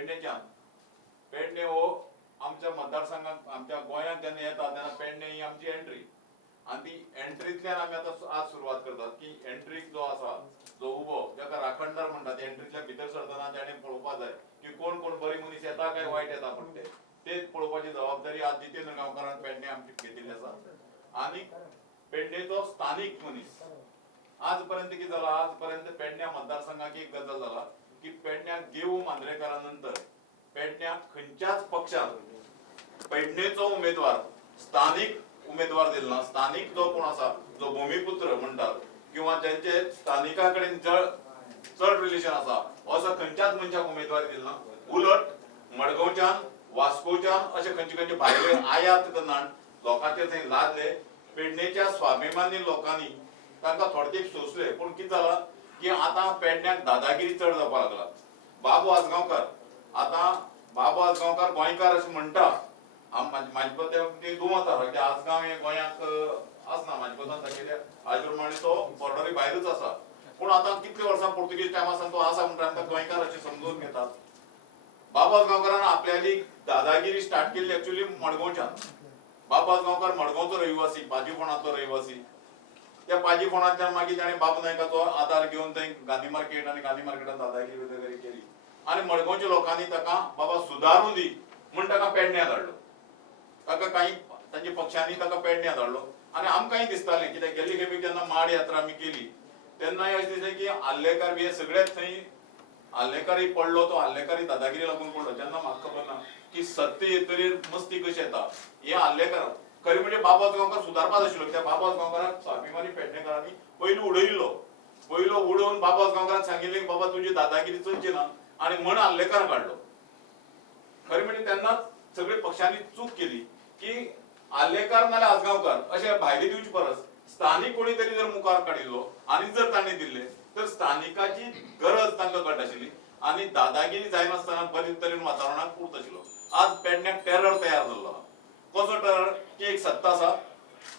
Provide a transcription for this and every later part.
पेडणेच्यान पेडणे हो आमच्या मतदारसंघात आमच्या गोंयांत जेन्ना येता तेन्ना पेडणे ही आमची एंट्री आणि ती एंट्रींतल्यान आमी आतां आज सुरवात करतात की एंट्रीक जो आसा जो उबो जाका राखणदार म्हणटात एंट्रींतल्या भितर सरतना ताणें पळोवपाक जाय की कोण कोण बरे मनीस येता काय वायट येता पडटे ते पळोवपाची जबाबदारी आज जितेंद्र गांवकारान पेडणे आमची घेतिल्ली आसा आनी पेडणेचो स्थानीक मनीस आज पर्यंत कितें जाला आज पर्यंत पेडण्या मतदारसंघाक एक गजाल जाला की पेडण्याक देव मांद्रेकारा नंतर पेडण्याक खंयच्याच पक्षान पेडणेचो उमेदवार स्थानीक उमेदवार दिलो ना स्थानीक जो कोण आसा जो भूमिपुत्र म्हणटात किंवा ज्यांचे स्थानिका कडेन चड रिलेशन आसा असो खंयच्याच मनशाक उमेदवारी दिलो ना उलट मडगांवच्यान वास्कोच्यान अशे खंयचे खंयचे भायले आयात करनान लोकांचेर थंय लादले पेडणेच्या स्वाभिमानी लोकांनी तांकां थोडे सोंसले पूण कितें जाला की आतां पेडण्याक दादागिरी चड जावपाक लागला बाबू आजगांवकार आतां बाबू आजगांवकार गोंयकार अशें म्हणटा म्हाजे पद्दतीन दुमत आसा की आजगांव हे गोंयाक आसना म्हाजे कोतान कित्याक हाजे प्रमाणे तो बॉर्डरी भायरच आसा पूण आतां कितले वर्सां पोर्तुगीज टायमासान तो आसा म्हणटा आमकां गोंयकार अशें समजून घेतात बाबू आजगांवकारान आपल्याली दादागिरी स्टार्ट केल्ली एक्चुअली मडगांवच्यान बाबू आजगांवकार मडगांवचो रहिवासी पाजीफोंडांतलो रहिवासी त्या पाजीफोंडांतल्यान मागीर ताणें बाबू नायकाचो आदार घेवन थंय गांधी मार्केट आनी गांधी मार्केटान दादागिरी केली आनी मडगांवच्या लोकांनी ताका बाबा सुदारून दी म्हूण ताका पेडण्यां धाडलो ताका काही तांच्या पक्षांनी ताका पेडण्यां धाडलो आनी आमकांय दिसतालें कित्याक गेल्ले खेपे जेन्ना माड यात्रा आमी केली तेन्नाय अशें दिसलें की आल्लेकार बी हे सगळेच थंय आल्लेकारी पडलो तो आल्लेकारी दादागिरी लागून पडलो जेन्ना म्हाका खबर ना की सत्य येतरीर मस्ती कशी येता हे आल्लेकार खरें म्हणजे बाबू आजगांवकार सुदारपाक आशिल्लो कित्याक बाबू आजगांवकाराक स्वाभिमानी पेडणेकारांनी पयलीं पयलो उडोवन बाबू आजगांवकाराक सांगिल्लें की बाबा तुजी दादागिरी चलची ना आनी म्हण आल्लेकार काडलो खरें म्हणजे तेन्नाच सगळे पक्षांनी चूक केली की आल्लेकार नाल्यार आजगांवकार अशें भायले दिवचे परस स्थानीक कोणी तरी जर मुखार काडिल्लो आनी जर ताणें दिल्ले तर स्थानिकाची गरज तांकां कळटा आशिल्ली आनी दादागिरी जायनासतना बरे तरेन वातावरणाक उरत आशिल्लो आज पेडण्याक टेरर तयार जाल्लो आहा कसो टेरर की एक सत्ता आसा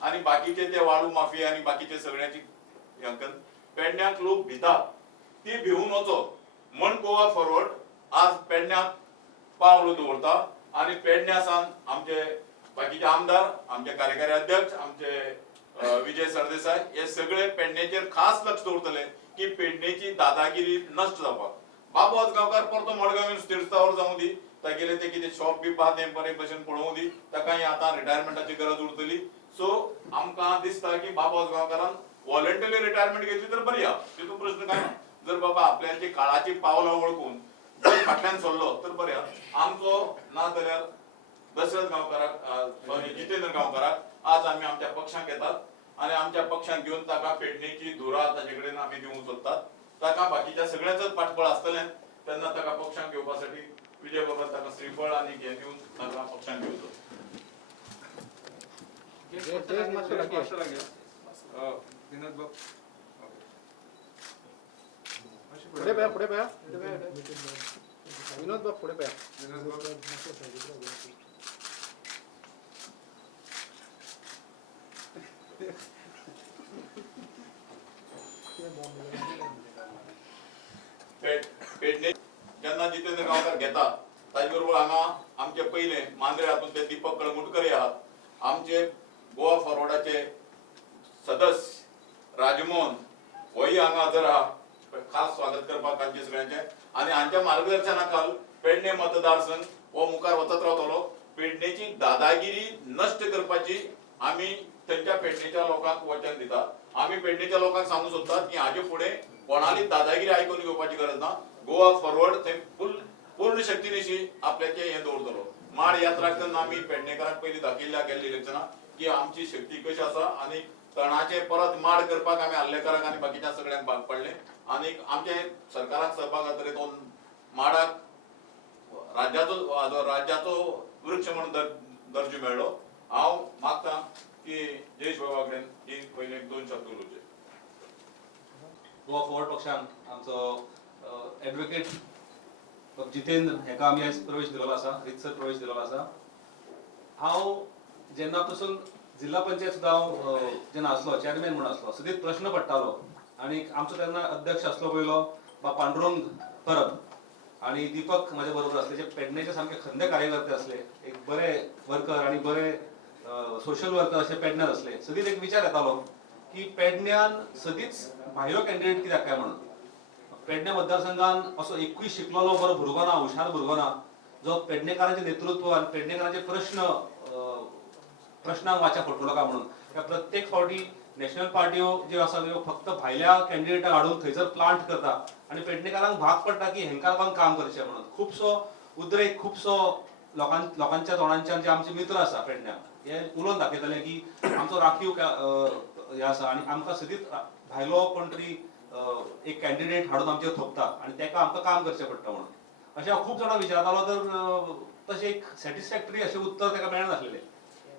आनी बाकीचे ते वाळू माफिया आनी बाकीचे सगळ्याची पेडण्याक लोक भितात ती भिवून वचो म्हण गोवा फॉरवर्ड आज पेडण्याक पावल दवरता आनी पेडण्या सावन आमचे बाकीचे आमदार आमचे कार्यकारी अध्यक्ष आमचे विजय सरदेसाय हे सगळे पेडणेचेर खास लक्ष दवरतले की पेडणेची दादागिरी नश्ट जावपाक बाबू आजगांवकार परतो मडगांव स्थिरस्थावर जावं दी तागेले ते कितें शॉप बी आहा तें बरे भशेन पळोवं दी ताकाय आतां रिटायरमेंटाची गरज उरतली सो आमकां दिसता की बाबू आजगांवकारान वॉलंटरी रिटायरमेंट घेतली तर बरी आहा तितून प्रश्न काय ना जर बाबा आपल्याची काळाची पावलां वळखून फाटल्यान सरलो तर बरें आहा आमचो ना जाल्यार दशरथ गांवकाराक जितेंद्र गांवकाराक आज आमी आमच्या पक्षांक येतात आनी आमच्या पक्षांक घेवन ताका पेडणेची धुरा ताचे कडेन आमी दिवंक सोदतात ताका बाकीच्या सगळ्यांचोच पाठबळ आसतलें तेन्ना ताका पक्षांक घेवपा साठी विजय बाबा ताका श्रीफळ आनी हे दिवन ताका पक्षांक घेवचो पुढे पया विनोद बाब पुढे पया पेडणे जेन्ना जितेंद्र गांवकार घेता ताजे बरोबर हांगा आमचे पयले मांद्रे हातून ते दीपक कळंगुटकर आहात आमचे गोवा फॉरवर्डाचे सदस्य राजमोहन होय हांगा हजर आहा खास स्वागत करपाक तांचे सगळ्यांचे आनी हांच्या मार्गदर्शना खाल पेडणे मतदारसंघ हो मुखार वचत रावतलो पेडणेची दादागिरी नश्ट करपाची आमी थंयच्या पेडणेच्या लोकांक वचन दिता आमी पेडणेच्या लोकांक सांगू सोदतात की हाजे फुडें कोणाली दादागिरी आयकून घेवपाची गरज ना गोवा फॉरवर्ड थंय पूर्ण शक्तीनिशी आपल्याचे हे दवरतलो माड यात्रा करून आमी पेडणेकारांक पयलीं दाखयल्ल्या गेल्ल्या इलेक्शनाक की आमची शक्ती कशी आसा आनी तणाचे परत माड करपाक आमी आल्लेकारांक आनी बाकीच्या सगळ्यांक भाग पडले आनी आमचे सरकाराक सहभाग जातकीर तो माडाक राज्याचो वृक्ष म्हणून दर्जो मेळ्ळो हांव मागतां की जयेश बाबा कडेन ही पयले 2 शब्द उलोवचे गोवा फॉरवर्ड पक्षान आमचो एडवोकेट जितेंद्र हेका आमी आयज प्रवेश दिलेलो आसा रितसर प्रवेश दिलेलो आसा हांव जेन्ना पासून जिल्हा पंचायत सुद्दां हांव जेन्ना आसलो चेअरमॅन म्हणून आसलो सदीत प्रश्न पडटालो आनी आमचो तेन्ना अध्यक्ष आसलो पयलो पांडुरंग परब आणि दीपक माझ्या बरोबर असले जे पेडणेचे सामके खंदे कार्यकर्ते असले, एक बरे वर्कर आणि बरे सोशल वर्कर असे पेडण्यात असले. सदीच एक विचार येतालो की पेडण्यान सदीच भायलो कॅन्डिडेट कित्याक काय म्हणून. पेडणे मतदारसंघान असो एकूय शिकलेलो बरो भुरगो ना, हुशार भुरगो ना, जो पेडणेकारांचे नेतृत्व आणि पेडणेकारांचे प्रश्नांक वाचा पडटलो काय म्हणून. त्या प्रत्येक फावटी नॅशनल पार्ट्यो ज्यो आसा त्यो फक्त भायल्या कॅन्डिडेटाक हाडून थंयसर प्लांट करता आणि पेडणेकारांक भाग पडटा की हेंकां लोकांक काम करचें म्हणून. खुबसो उद्रेक, खुबसो लोकांच्या तोंडांच्यान जे आमचे मित्र आसा पेडण्याक हे उलोवन दाखयतले की आमचो राखीव हे आसा आणि आमकां सदीच भायलो कोण तरी एक कॅन्डिडेट हाडून आमचेर थोपता आणि तेका आमकां काम करचें पडटा म्हणून. अशें खूब जाणां विचारतालो तर तशें एक सॅटिस्फॅक्टरी अशें उत्तर तेका मेळनासलेलें.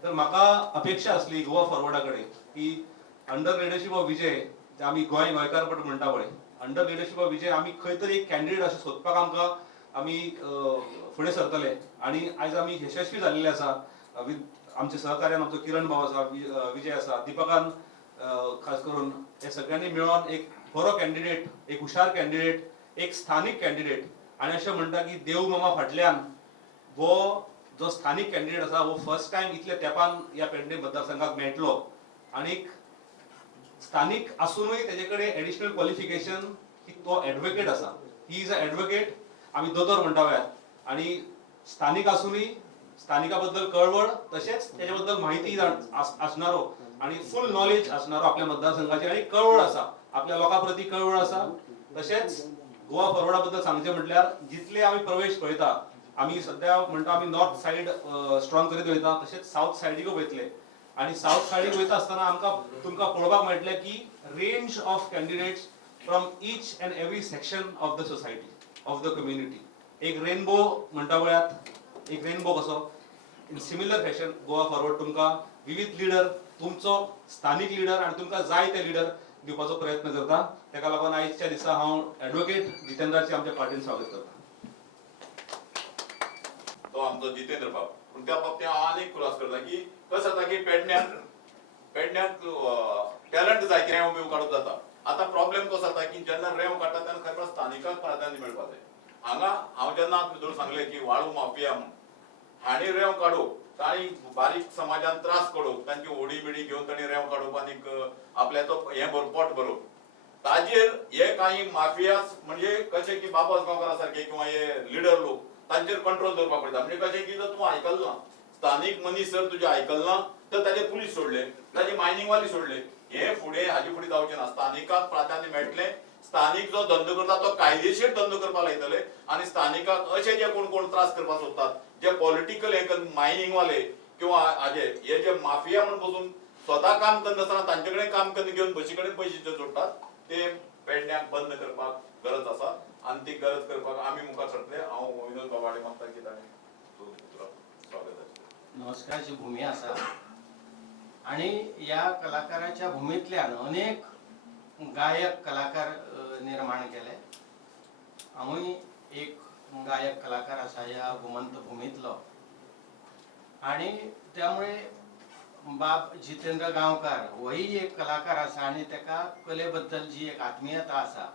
तर म्हाका अपेक्षा आसली गोवा फॉरवर्डा कडेन की अंडर लिडरशीप ऑफ विजय, जे आमी गोंयकारपट म्हणटा पळय, अंडर लिडरशीप ऑफ विजय आमी खंय तरी एक कॅन्डिडेट अशें सोदपाक आमी फुडें सरतले आणि आयज आमी यशस्वी जाल्ले आसा. आमचे सहकार्यान आमचो किरण भाव आसा, विजय आसा, दीपकान खास करून हे सगळ्यांनी मेळोन एक बरो कॅन्डिडेट, एक हुशार कॅन्डिडेट, एक स्थानिक कॅन्डिडेट आणि अशें म्हणटा की देव मामा फाटल्यान वो जो स्थानिक कॅन्डिडेट आसा वो फर्स्ट टाइम इतल्या तेंपान ह्या पेडणे मतदारसंघाक मेळटलो आणि स्थानिक असूनय तेजे कडेन एडिशनल क्वॉलिफिकेशन की तो एडवोकेट आसा. ही इज अ एडवोकेट, आमी दोतोर म्हणटा पळयात, आणि स्थानिक असूनय स्थानिका बद्दल कळवळ तशेंच तेजे बद्दल माहिती असणारो आणि फुल नॉलेज असणारो आपल्या मतदारसंघाची आणि कळवळ आसा, आपल्या लोकां प्रती कळवळ आसा. तशेंच गोवा फॉरवर्डा बद्दल सांगचें म्हटल्यार जितले आमी प्रवेश पळयता, आमी सध्या म्हणटा आमी नॉर्थ सायड स्ट्रॉंग करीत वयता, तशेंच साऊथ सायडीक वयतले आणि साऊथ सायडीक वयता आसतना तुमकां पळोवपाक मेळटलें की range of candidates from each and every section of the society, of the community. एक रेनबो म्हणटा पळयात, एक रेनबो कसो in similar fashion Goa forward तुमकां विविध लिडर, तुमचो स्थानिक लिडर आणि तुमकां जाय ते लिडर दिवपाचो प्रयत्न करता. तेका लागून आयच्या दिसा हांव एडवोकेट जितेंद्राची आमच्या पार्टीन स्वागत करता. तो आमचो जितेंद्र बाब. पूण त्या बाबतीत हांव आनीक क्रॉस करता की कसं जाता की पेडण्याक टॅलंट जाय की रेंव बिव काडूंक जाता. आता प्रॉब्लेम कसो जाता की जेन्ना रेंव काडटा तेन्ना खरें स्थानिकाक प्राधान्य मेळपा जाय. हांगा हांव जेन्ना भितर सांगलें की वाळू माफिया म्हणून हाणी रेंव काडूंक, तांणी बारीक समाजान त्रास काडूंक, तांची होडी बिडी घेवन तांणी रेंव काडूंक आनीक आपल्याचो हें पोट भरूंक, ताजेर हे काही माफियास म्हणजे कशें की बाबा गांवकारा सारखे किंवा हे लिडर लोक तांचेर कंट्रोल दवरपाक पडटा. म्हणजे कशें की जर तूं आयकल ना, स्थानिक मनीस जर तुजें आयकल ना तर ताजे पुलीस सोडले, ताजे मायनिंग वाले सोडले. हे फुडें हाजे फुडें जावचें ना. स्थानिकाक प्राधान्य मेळटलें. स्थानिक जो धंदो करता तो कायदेशीर धंदो करपाक लायतले आणि स्थानिकाक अशे जे कोण त्रास करपाक सोदतात, जे पॉलिटिकल हे मायनिंग वाले किंवा हाजे हे जे माफिया म्हणून बसून स्वता काम करनासतना तांचे कडेन काम करून घेवन बशी कडेन पयशे जे जोडटात, ते पेडण्याक बंद करपाक गरज आसा आणि ती गरज करपाक आमी मुखार सरतले. हांव विनोद बाबाडे मागता की ताणें स्वागत. नमस्कारची भूमी आसा आणि या कलाकाराच्या भूमींतल्यान अनेक गायक कलाकार निर्माण केले. हांवूय एक गायक कलाकार आसा या गोमंत भूमींतलो आणि त्यामुळे बाब जितेंद्र गांवकार होय एक कलाकार आसा आणि तेका कले बद्दल जी एक आत्मीयता आसा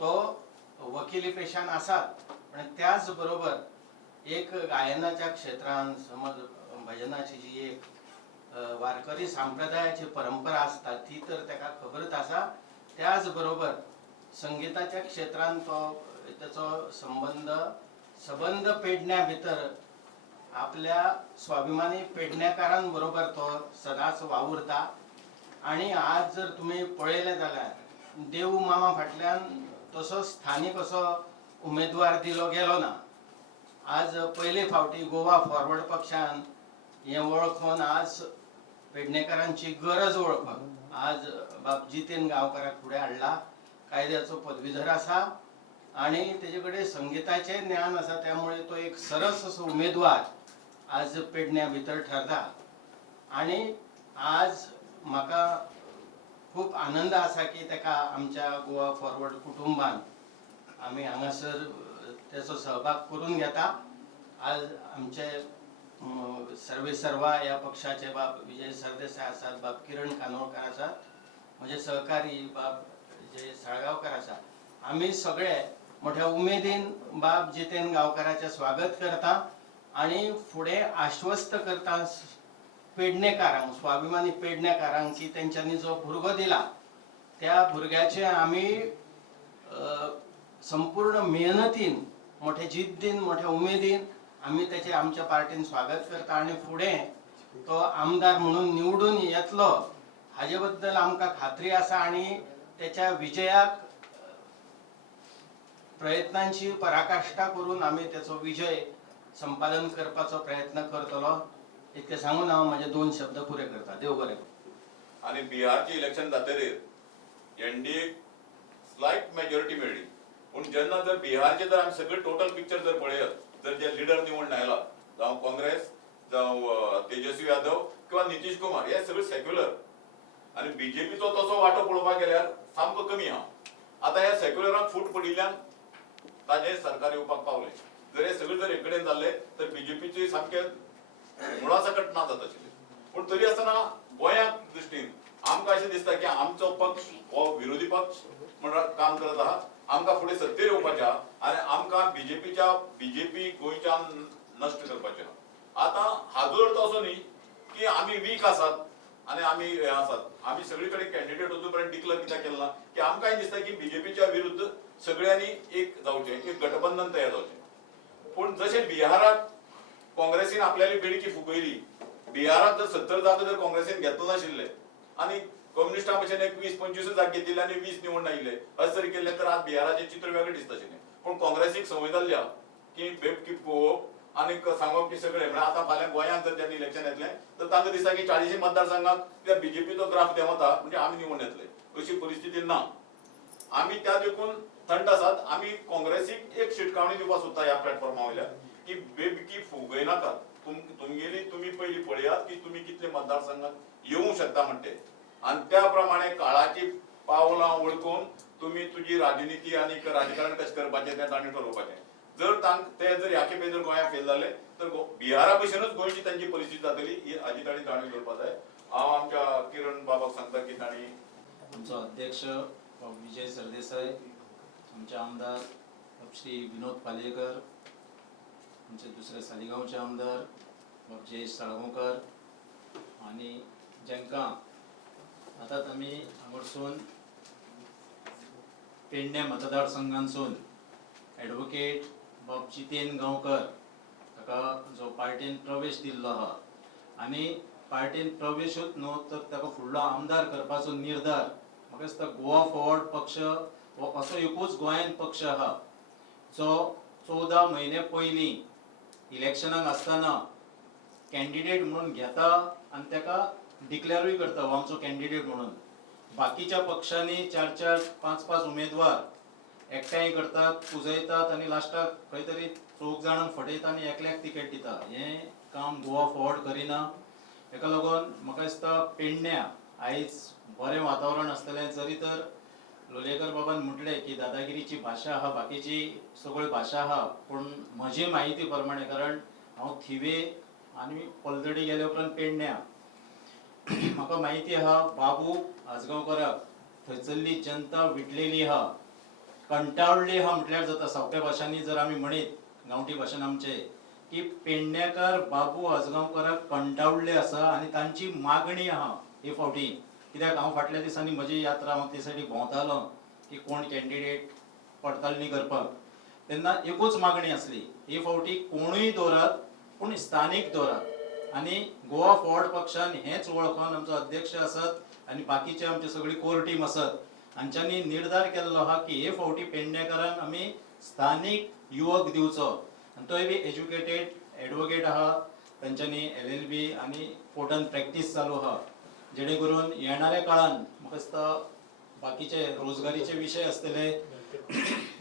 तो वकिली पेशान आसात, पण त्याच बरोबर एक गायनाच्या क्षेत्रांत समज भजनाची जी एक वारकरी संप्रदायाची परंपरा असता ती तर तेका खबरच आसा. त्याच बरोबर संगीताच्या क्षेत्रांत तो त्याचो संबंध पेडण्या भितर आपल्या स्वाभिमानी पेडणेकारांबरोबर तो सदांच वावुरता. आणि आज जर तुम्ही पळयलें जाल्यार देव मामा फाटल्यान तसो स्थानिक असो उमेदवार दिलो गेलो ना. आज पयले फावटी गोवा फॉरवर्ड पक्षान हें वळखून आज पेडणेकारांची गरज वळखून आज बाब जितेन गांवकाराक फुडें हाडला. कायद्याचो पदवीधर आसा आणि तेजे कडेन संगीताचें ज्ञान आसा, त्यामुळे तो एक सरस असो उमेदवार आज पेडण्या भितर ठरता. आणि आज म्हाका खूब आनंद आसा की तेका आमच्या गोवा फॉरवर्ड कुटुंबान आमी हांगासर त्याचो सहभाग करून घेता. आज आमचे सर्वेसर्वा या पक्षाचे बाब विजय सरदेसाय आसात, बाब किरण कानोळकर आसात, म्हजे सहकारी बाब जे साळगांवकर आसा. आमी सगळे मोठ्या उमेदीन बाब जितेन गावकराचे स्वागत करता आणि फुडें आश्वस्त करता पेडणेकारांक, स्वाभिमानी पेडणेकारांक की तेंच्यांनी जो भुरगो दिला त्या भुरग्याचे आमी संपूर्ण मेहनतीन, मोठे जिद्दीन, मोठ्या उमेदीन आमी त्याचे आमच्या पार्टीन स्वागत करता आणि फुडें तो आमदार म्हणून निवडून येतलो हाजे बद्दल आमकां खात्री आसा आणि त्याच्या विजयाक प्रयत्नांची पराकाष्ठा करून आमी त्याचो विजय संपादन करपाचो प्रयत्न करतलो इतके सांगून हांव माझे 2 शब्द पुरे करता. देव बरें करूं. आणि बिहारचे इलेक्शन जातकीर एनडीए स्लाइट मेजॉरिटी मेळ्ळी, पूण जेन्ना जर बिहारचे जर आमी सगळे टोटल पिक्चर जर पळयत, जर जे लिडर निवडून आयला जावं काँग्रेस जावं तेजस्वी यादव किंवा नितीश कुमार हे सगळे सेक्युलर आणि बीजेपीचो तसो वांटो पळोवपाक गेल्यार सामको कमी आहा. आता ह्या सेक्युलरांक फूट पडिल्ल्यान ताजे सरकार येवपाक पावले. जर हे सगळे जर एक कडेन जाल्ले तर बीजेपीचे सामके मुळासकट ना जाता आशिल्ले. पूण तरी आसतना गोंया दृश्टीन आमकां अशें दिसता की आमचो पक्ष हो विरोधी पक्ष म्हणून काम करत आहा. आमकां फुडें सत्तेर येवपाचें आहा आनी आमकां बीजेपी गोंयच्यान नश्ट करपाचें आहा. आतां हाजो अर्थ असो न्ही की आमी वीक आसात आनी आमी हे आसात. आमी सगळे कडेन कॅन्डिडेट अजून पर्यंत डिक्लेअर कित्याक केलें ना की आमकां दिसता की बीजेपीच्या विरुद्ध सगळ्यांनी एक जावचें, एक गठबंधन तयार जावचें. पूण जशें बिहाराक काँग्रेसीन आपल्याली बेडकी फुगयली, बिहाराक जर 70 जागो जर काँग्रेसीन घेतलो नाशिल्ले आणि कम्युनिस्टां भशेन एक 20-25 जाग घेतिल्ले आनी 20 निवडून आयिल्ले अशें जर केलें तर आज बिहाराचें चित्र वेगळें दिसताशिल्लें. पूण काँग्रेसीक संवय जाल्ली आहा की बेपकीप पळोवप आनी सांगप की सगळें म्हणजे आतां फाल्यां गोंयांत जर जेन्ना इलेक्शन येतलें तर तांकां दिसता की 40 मतदारसंघाक त्या बीजेपीचो ग्राफ देंवता म्हणजे आमी निवडून येतले. अशी परिस्थिती ना. आमी त्या देखून थंड आसात. आमी काँग्रेसीक एक शिटकावणी दिवपाक सोदता ह्या प्लॅटफॉर्मा वयल्यान की बेबकी फुगयनाकात. तुम्ही पहिली पळयात की तुम्ही कितले मतदारसंघात येवंक शकता म्हणटे आणि त्या प्रमाणे काळाची पावलां वळखून तुम्ही तुजी राजनीती आणि राजकारण कशें करपाचें तें तांणी ठरोवपाचें. जर ते जर ह्या खेपे जर गोंयांत फेल जाले तर बिहारा भशेनच गोंयची तांची परिस्थिती जातली ही हाजी तांणी जाणीव करपाक जाय. हांव आमच्या किरण बाबाक सांगता की तांणी आमचो अध्यक्ष विजय सरदेसाय, आमचे आमदार श्री विनोद पालयेकर, आमचे दुसरे सालिगांवचे आमदार जयेश साळगांवकर आणि जेंकां आतां आमी हांगरसून पेडणे मतदारसंघांसून एडवोकेट बाब जितेन गांवकर ताका जो पार्टीन प्रवेश दिल्लो आहा आनी पार्टीन प्रवेशूच न्हू तर ताका फुडलो आमदार करपाचो निर्धार म्हाका दिसता गोवा फॉरवर्ड पक्ष हो असो एकूच गोंयांत पक्ष आहा जो 14 म्हयने पयलीं इलेक्शनाक आसतना कॅन्डिडेट म्हणून घेता आनी ताका डिक्लेरूय करता हो आमचो कॅन्डिडेट म्हणून. बाकीच्या पक्षांनी 4-4, 5-5 उमेदवार एकठांय करतात, पुजयतात आनी लास्टाक खंय तरी 4 जाणांक फटयता आनी एकल्याक तिकेट दिता. हें काम गोवा फॉरवर्ड करिना. हेका लागून म्हाका दिसता पेडण्या आयज बरें वातावरण आसतलें. जरी तर लोलयेकर बाबान म्हटलें की दादागिरीची भाशा आहा, बाकीची सगळ्यो भाशा आहा, पूण म्हजी माहिती प्रमाणे, कारण हांव थिवे आनी पलतडी गेले उपरांत पेडण्या, म्हाका माहिती आहा बाबू आजगांवकाराक थंयसरली जनता विटलेली आहा, कंटाळ्ळी आहा म्हटल्यार जाता. सोंप्या भाशांनी जर आमी म्हणीत गांवठी भाशेन आमचे की पेडणेकार बाबू आजगांवकाराक कंटाळ्ळे आसा आनी तांची मागणी आहा हे फावटी. कित्याक हांव फाटल्या दिसांनी म्हजी यात्रा हांव ते सायडीक भोंवतालो की कोण कॅन्डिडेट पडताळणी करपाक, तेन्ना एकूच मागणी आसली हे फावटी कोणूय दवरात पूण स्थानीक दवरात. आनी गोवा फॉरवर्ड पक्षान हेच वळखून आमचो अध्यक्ष आसत आनी बाकीचे आमचे सगळी कोर टीम आसत हांच्यांनी निर्धार केल्लो आहा की हे फावटी पेडणेकारांक आमी स्थानीक युवक दिवचो. आनी तोय बी एज्युकेटेड एडवोकेट आहा, तांच्यांनी LLB आनी कोर्टान प्रॅक्टीस चालू आहा, जेणे करून येणाऱ्या काळान म्हाका दिसता बाकीचे रोजगारीचे विशय आसतले,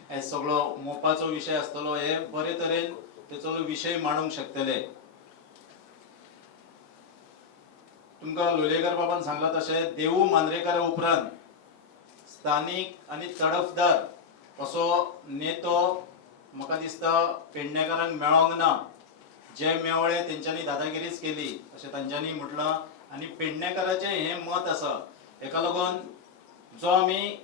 हे सगळो मोपाचो विशय आसतलो, हे बरे तरेन तेचो विशय मांडूंक शकतले. तुमकां लोलयेकर बाबान सांगला तशें देवू मांद्रेकारा उपरांत स्थानीक आनी तडफदार असो नेतो म्हाका दिसता पेडणेकारांक मेळोंक ना. जे मेवळे तेंच्यांनी दादागिरीच केली अशें तांच्यांनी म्हटलां आनी पेडणेकाराचें हें मत आसा. हेका लागून जो आमी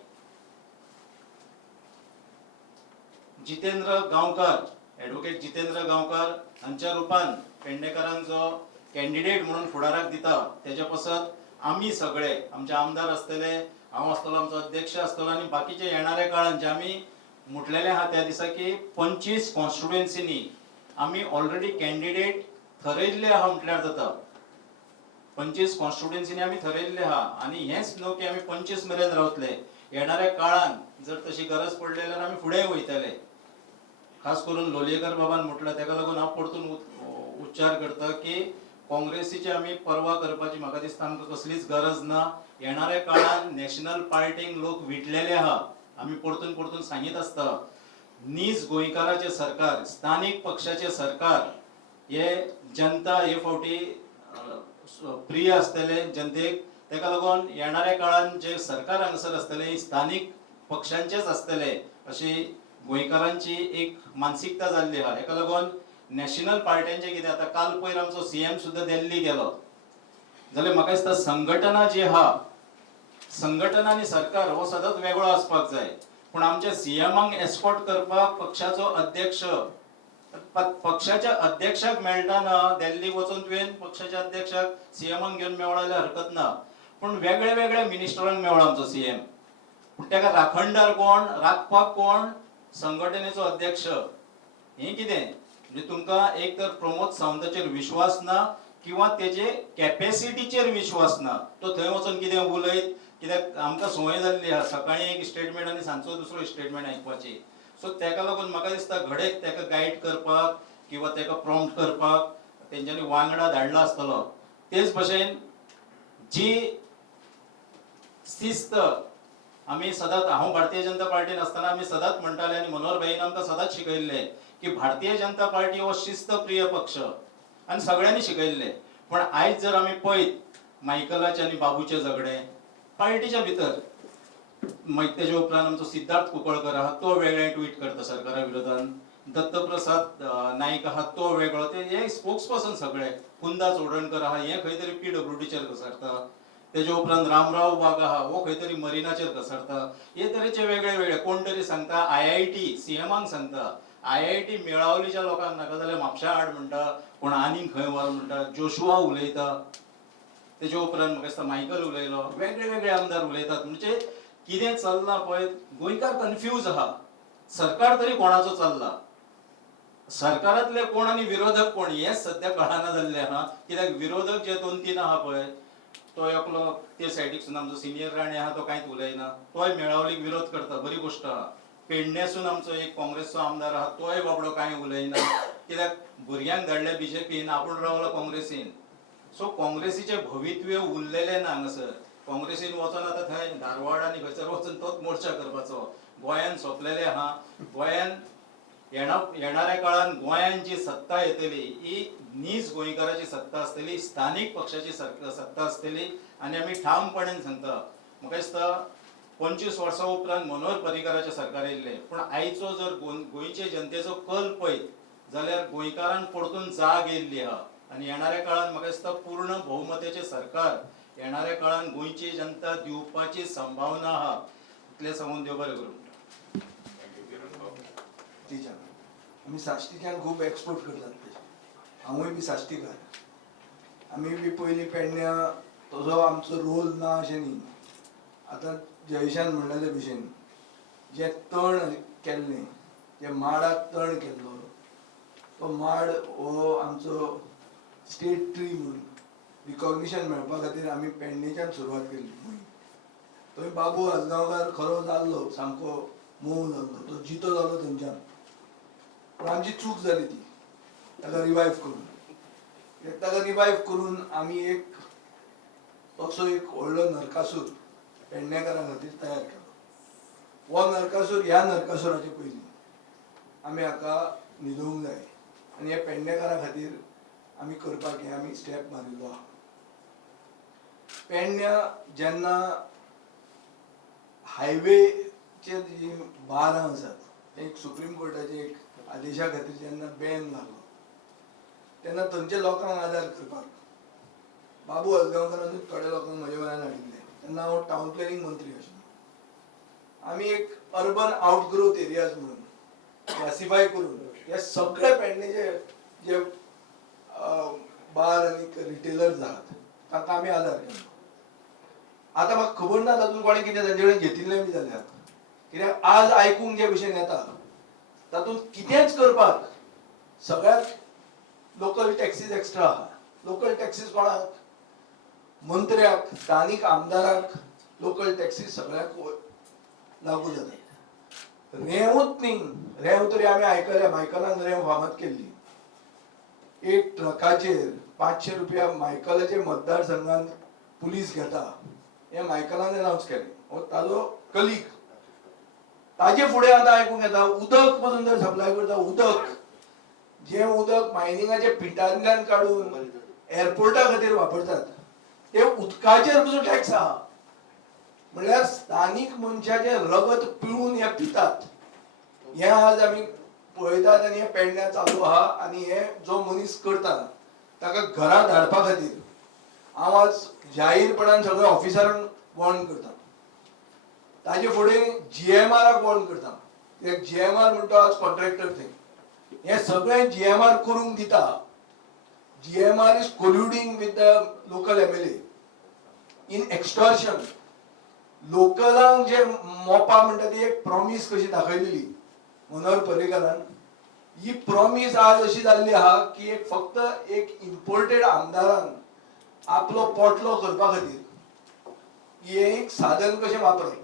जितेंद्र गांवकर, ॲडव्होकेट जितेंद्र गांवकर हांच्या रुपान पेडणेकरांचो कॅन्डिडेट म्हणून फुडाराक दिता तेच्या पासत आम्ही सगळे आमचे आमदार आसतले, हांव आसतलो, आमचो अध्यक्ष आसतलो आनी बाकीचे येणाऱ्या काळात जे आमी म्हटलेले आहा त्या दिसा की 25 कॉन्स्टिट्युएन्सीनी आमी ऑलरेडी कॅन्डिडेट ठरयल्ले आहा म्हटल्यार जाता. 25 कॉन्स्टिट्युएन्सीनी आमी ठरयल्ले आहा आनी हेच न्हू की आमी 25 मेरेन रावतले. येणाऱ्या काळात जर तशी गरज पडली जाल्यार आमी फुडें वयतले. खास करून लोलयेकर बाबान म्हटलं तेका लागून हांव परतून उच्चार करता की काँग्रेसीची आमी पर्वा करपाची म्हाका दिसता आमकां कसलीच गरज ना. येणाऱ्या काळात नॅशनल पार्टीक लोक विटलेले आहा. आमी परतून परतून सांगीत आसता नीज गोंयकाराचे सरकार, स्थानिक पक्षाचे सरकार हे जनता हे फावटी प्रिय आसतले जनतेक. तेका लागून येणाऱ्या काळात जे सरकार हांगासर आसतले स्थानिक पक्षांचेच आसतले अशी गोंयकारांची एक मानसिकता जाल्ली आहा. हेका लागून नॅशनल पार्ट्यांचे कितें आता काल पयर आमचो सीएम सुद्दां दिल्ली गेलो जाल्यार म्हाका दिसता संघटना जी आहा, संघटना आनी सरकार हो सदांच वेगळो आसपाक जाय. पूण आमच्या सीएमाक एस्कॉर्ट करपाक पक्षाचो अध्यक्ष, पक्षाच्या अध्यक्षाक मेळटाना दिल्ली वचून तुवें पक्षाच्या अध्यक्षाक सीएमाक घेवन मेवळा जाल्यार हरकत ना. पूण वेगळ्या वेगळ्या मिनिस्टरांक मेवळा आमचो सीएम. पूण तेका राखणदार कोण, राखपाक कोण? संघटनेचो अध्यक्ष. हे कितें म्हणजे तुमकां एक तर प्रमोद सावंताचेर विश्वास ना किंवा तेजे कॅपॅसिटीचेर विश्वास ना. तो थंय वचून कितें उलयत, कित्याक आमकां संवय जाल्ली आहा सकाळी एक स्टेटमेंट आनी सांजचो दुसरो स्टेटमेंट आयकपाची. सो तेका लागून म्हाका दिसता घडये तेका गायड करपाक किंवा तेका प्रॉम्प्ट करपाक तेंच्यांनी वांगडा धाडला आसतलो. तेच भशेन जी शिस्त आमी सदांच, हांव भारतीय जनता पार्टीन आसतना आमी सदांच म्हणटाले आनी मनोहर भाईन आमकां सदांच शिकयल्ले की भारतीय जनता पार्टी हो शिस्तप्रिय पक्ष आनी सगळ्यांनी शिकयल्ले. पण आयज जर आमी पळयत मायकलाचे आनी बाबूचे झगडे पार्टीच्या भितर, मागीर तेजे उपरांत आमचो सिद्धार्थ कुंकळकर आहा तो वेगळे ट्वीट करता सरकारा विरोधान, दत्तप्रसाद नाईक आहा तो वेगळो, ते हे स्पोक्स पर्सन सगळे, कुंदा चोडणकर आहा हे खंय तरी PWDचेर घसरता, तेजे उपरांत रामराव वाघ आहा हो खंय तरी मरिनाचेर घसरता. हे तरेचे वेगळे वेगळे कोण तरी सांगता IIT सीएमाक सांगता, IIT मेळावलीच्या लोकांक नाका जाल्यार म्हापशां हाड म्हणटा, कोण आनीक खंय व्हर म्हणटा, जोशुआ उलयता, तेजे उपरांत म्हाका दिसता मायकल उलयलो, वेगळे वेगळे आमदार उलयतात. म्हणजे कितें चल्लां पळय गोंयकार कन्फ्यूज आहा. सरकार तरी कोणाचो चल्ला, सरकारांतले कोण आनी विरोधक कोण हेच सध्या कळना जाल्ले आहा. कित्याक विरोधक जे 2-3 आहा पळय तो एकलो ते सायडीक सुद्दां आमचो सिनियर राणे आहा तो कांयच उलयना, तोय मेळावलीक विरोध करता, बरी गोश्ट आहा. पेडण्यासून आमचो एक काँग्रेसचो आमदार आहा तोय बाबडो कांय उलयना, कित्याक भुरग्यांक धाडले BJPन, आपूण रावलो काँग्रेसीन. सो काँग्रेसीचे भवितव्य उरलेले ना हांगासर. काँग्रेसीन वचोन आतां थंय धारवाड आनी खंयसर वचून तोच मोर्चा करपाचो. गोंयान सोंपलेले आहा. गोंयान येणाऱ्या काळात गोंयान जी सत्ता येतली ही नीज गोंयकाराची सत्ता आसतली, स्थानिक पक्षाची सत्ता आसतली. आनी आमी ठामपणान सांगता म्हाका दिसता 25 वर्सां उपरांत मनोहर पर्रीकाराचें सरकार येयल्लें, पूण आयचो जर गोंयचे जनतेचो कल पळयत जाल्यार गोंयकारांक परतून जाग येयल्ली आहा. आनी येणाऱ्या काळात म्हाका दिसता पूर्ण भोवमताचें सरकार येणाऱ्या काळात गोंयची जनता दिवपाची संभावना आहा. इतलें सांगून देव बरें करूं. आमी साश्टीच्यान खूब एक्सपोर्ट करतात. हांवूय बी साश्टीकार. आमी बी पयलीं पेडण्या तसो आमचो रोल ना अशें न्ही. आतां जयेशान म्हणले ते भशेन जे तण केल्लें, जे माडाक तण केल्लो, तो माड हो आमचो स्टेट ट्री म्हणून रिकॉग्निशन मेळपा खातीर आमी पेडणेच्यान सुरवात केल्ली. थंय बाबू आजगांवकार खरो जाल्लो, सामको मोव जाल्लो, तो जितो जालो थंयच्यान. पूण आमची चूक जाली ती, ताका रिवायव करून. ताका रिवायव करून आमी एक असो एक व्हडलो नरकासूर पेडणेकारां खातीर तयार केलो. हो नरकासूर, ह्या नरकासुराचे पयलीं आमी हाका न्हिदोवंक जाय आनी हे पेडणेकारां खातीर आमी करपाक हें आमी स्टेप मारिल्लो आहा. पेडण्या जेन्ना हायवेचे जी बारां आसात एक सुप्रीम कोर्टाचे एक आदेशा खातीर जेन्ना बॅन लागलो तेन्ना थंयच्या लोकांक आदार करपाक बाबू आजगांवकारानूच थोड्या लोकांक म्हजे वांगडा हाडिल्ले. तेन्ना हांव टावन प्लॅनिंग मंत्री आशिल्लो. आमी एक अर्बन आउटग्रोथ एरियाज म्हणून क्लासिफाय करून हे सगळे पेडणेचे जे बार आणि रिटेलर्स आहात तांकां आमी आदार केलो. आता म्हाका खबर ना तातूंत कोणें कितें तांचे कडेन घेतिल्लें बी जाल्यार, कित्याक आज आयकूंक जे भशेन येता तातूंत कितेंच करपाक सगळ्यात लोकल टॅक्सीस एक्स्ट्रा आहा. लोकल टॅक्सीस कोणाक? मंत्र्याक, स्थानीक आमदाराक लोकल टॅक्सीस सगळ्याक लागू जातात. रेंवूच न्ही, रेंव तरी आमी आयकल्या मायकलान रेंव फामाद केल्ली. एक ट्रकाचेर 500 रुपया मायकलाचे मतदारसंघात पुलीस घेता हे मायकलान अनाउन्स केलें. हो ताजो कलीग. ताजे फुडें आतां आयकूंक येता उदक पासून जर सप्लाय करता उदक, जे उदक मायनिंगाचे पिटांतल्यान काडून एअरपोर्टा खातीर वापरतात ते उदकाचेर पसून टॅक्स आहा. म्हणल्यार स्थानिक मनशाचे रगत पिळून हे पितात. हे आज आमी पळयतात आनी हे पेडण्यां चालू आहा. आनी हे जो मनीस करता ताका घरा धाडपा खातीर हांव आज जाहीरपणान सगळ्या ऑफिसरांक वॉर्न करता. ताजे फुडें GMRाक वॉर्न करता. कित्याक GMR म्हणटा आज कॉन्ट्रॅक्टर थंय. हे सगळें GMR करूंक दिता. GMR is colluding with the local MLA in extortion. लोकलांक जे मोपा म्हणटा ती एक प्रॉमिस कशी दाखयलेली मनोहर पर्रीकारान. ही प्रॉमिस आज अशी जाल्ली आहा की एक फक्त एक इम्पोर्टेड आमदारान आपलो पोटलो करपा खातीर हे एक साधन कशें वापरप.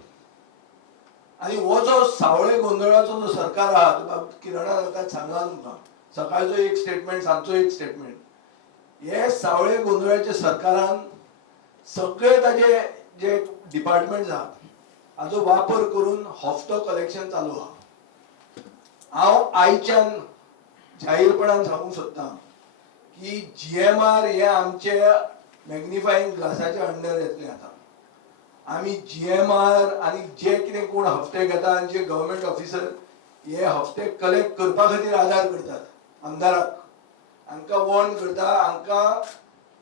आनी हो जो सावळे गोंधळाचो जो सरकार आहा, किरणान सांगला तुमकां सकाळचो एक स्टेटमेंट सांजचो एक स्टेटमेंट. हे सावळे गोंधळाच्या सरकारान सगळे ताजे जे डिपार्टमेंट आहात हाचो वापर करून हफ्तो कलेक्शन चालू आहा. हांव आयच्यान जाहीरपणान सांगूंक सोदतां की GMR हे आमचे मॅग्निफाईंग ग्लासाच्या अंडर येतले. आता आमी GMR आनी जे कितें कोण हफ्ते घेता आनी जे गव्हर्मेंट ऑफिसर हे हफ्ते कलेक्ट करपा खातीर आदार करतात आमदाराक, हांकां वॉर्न करता, हांकां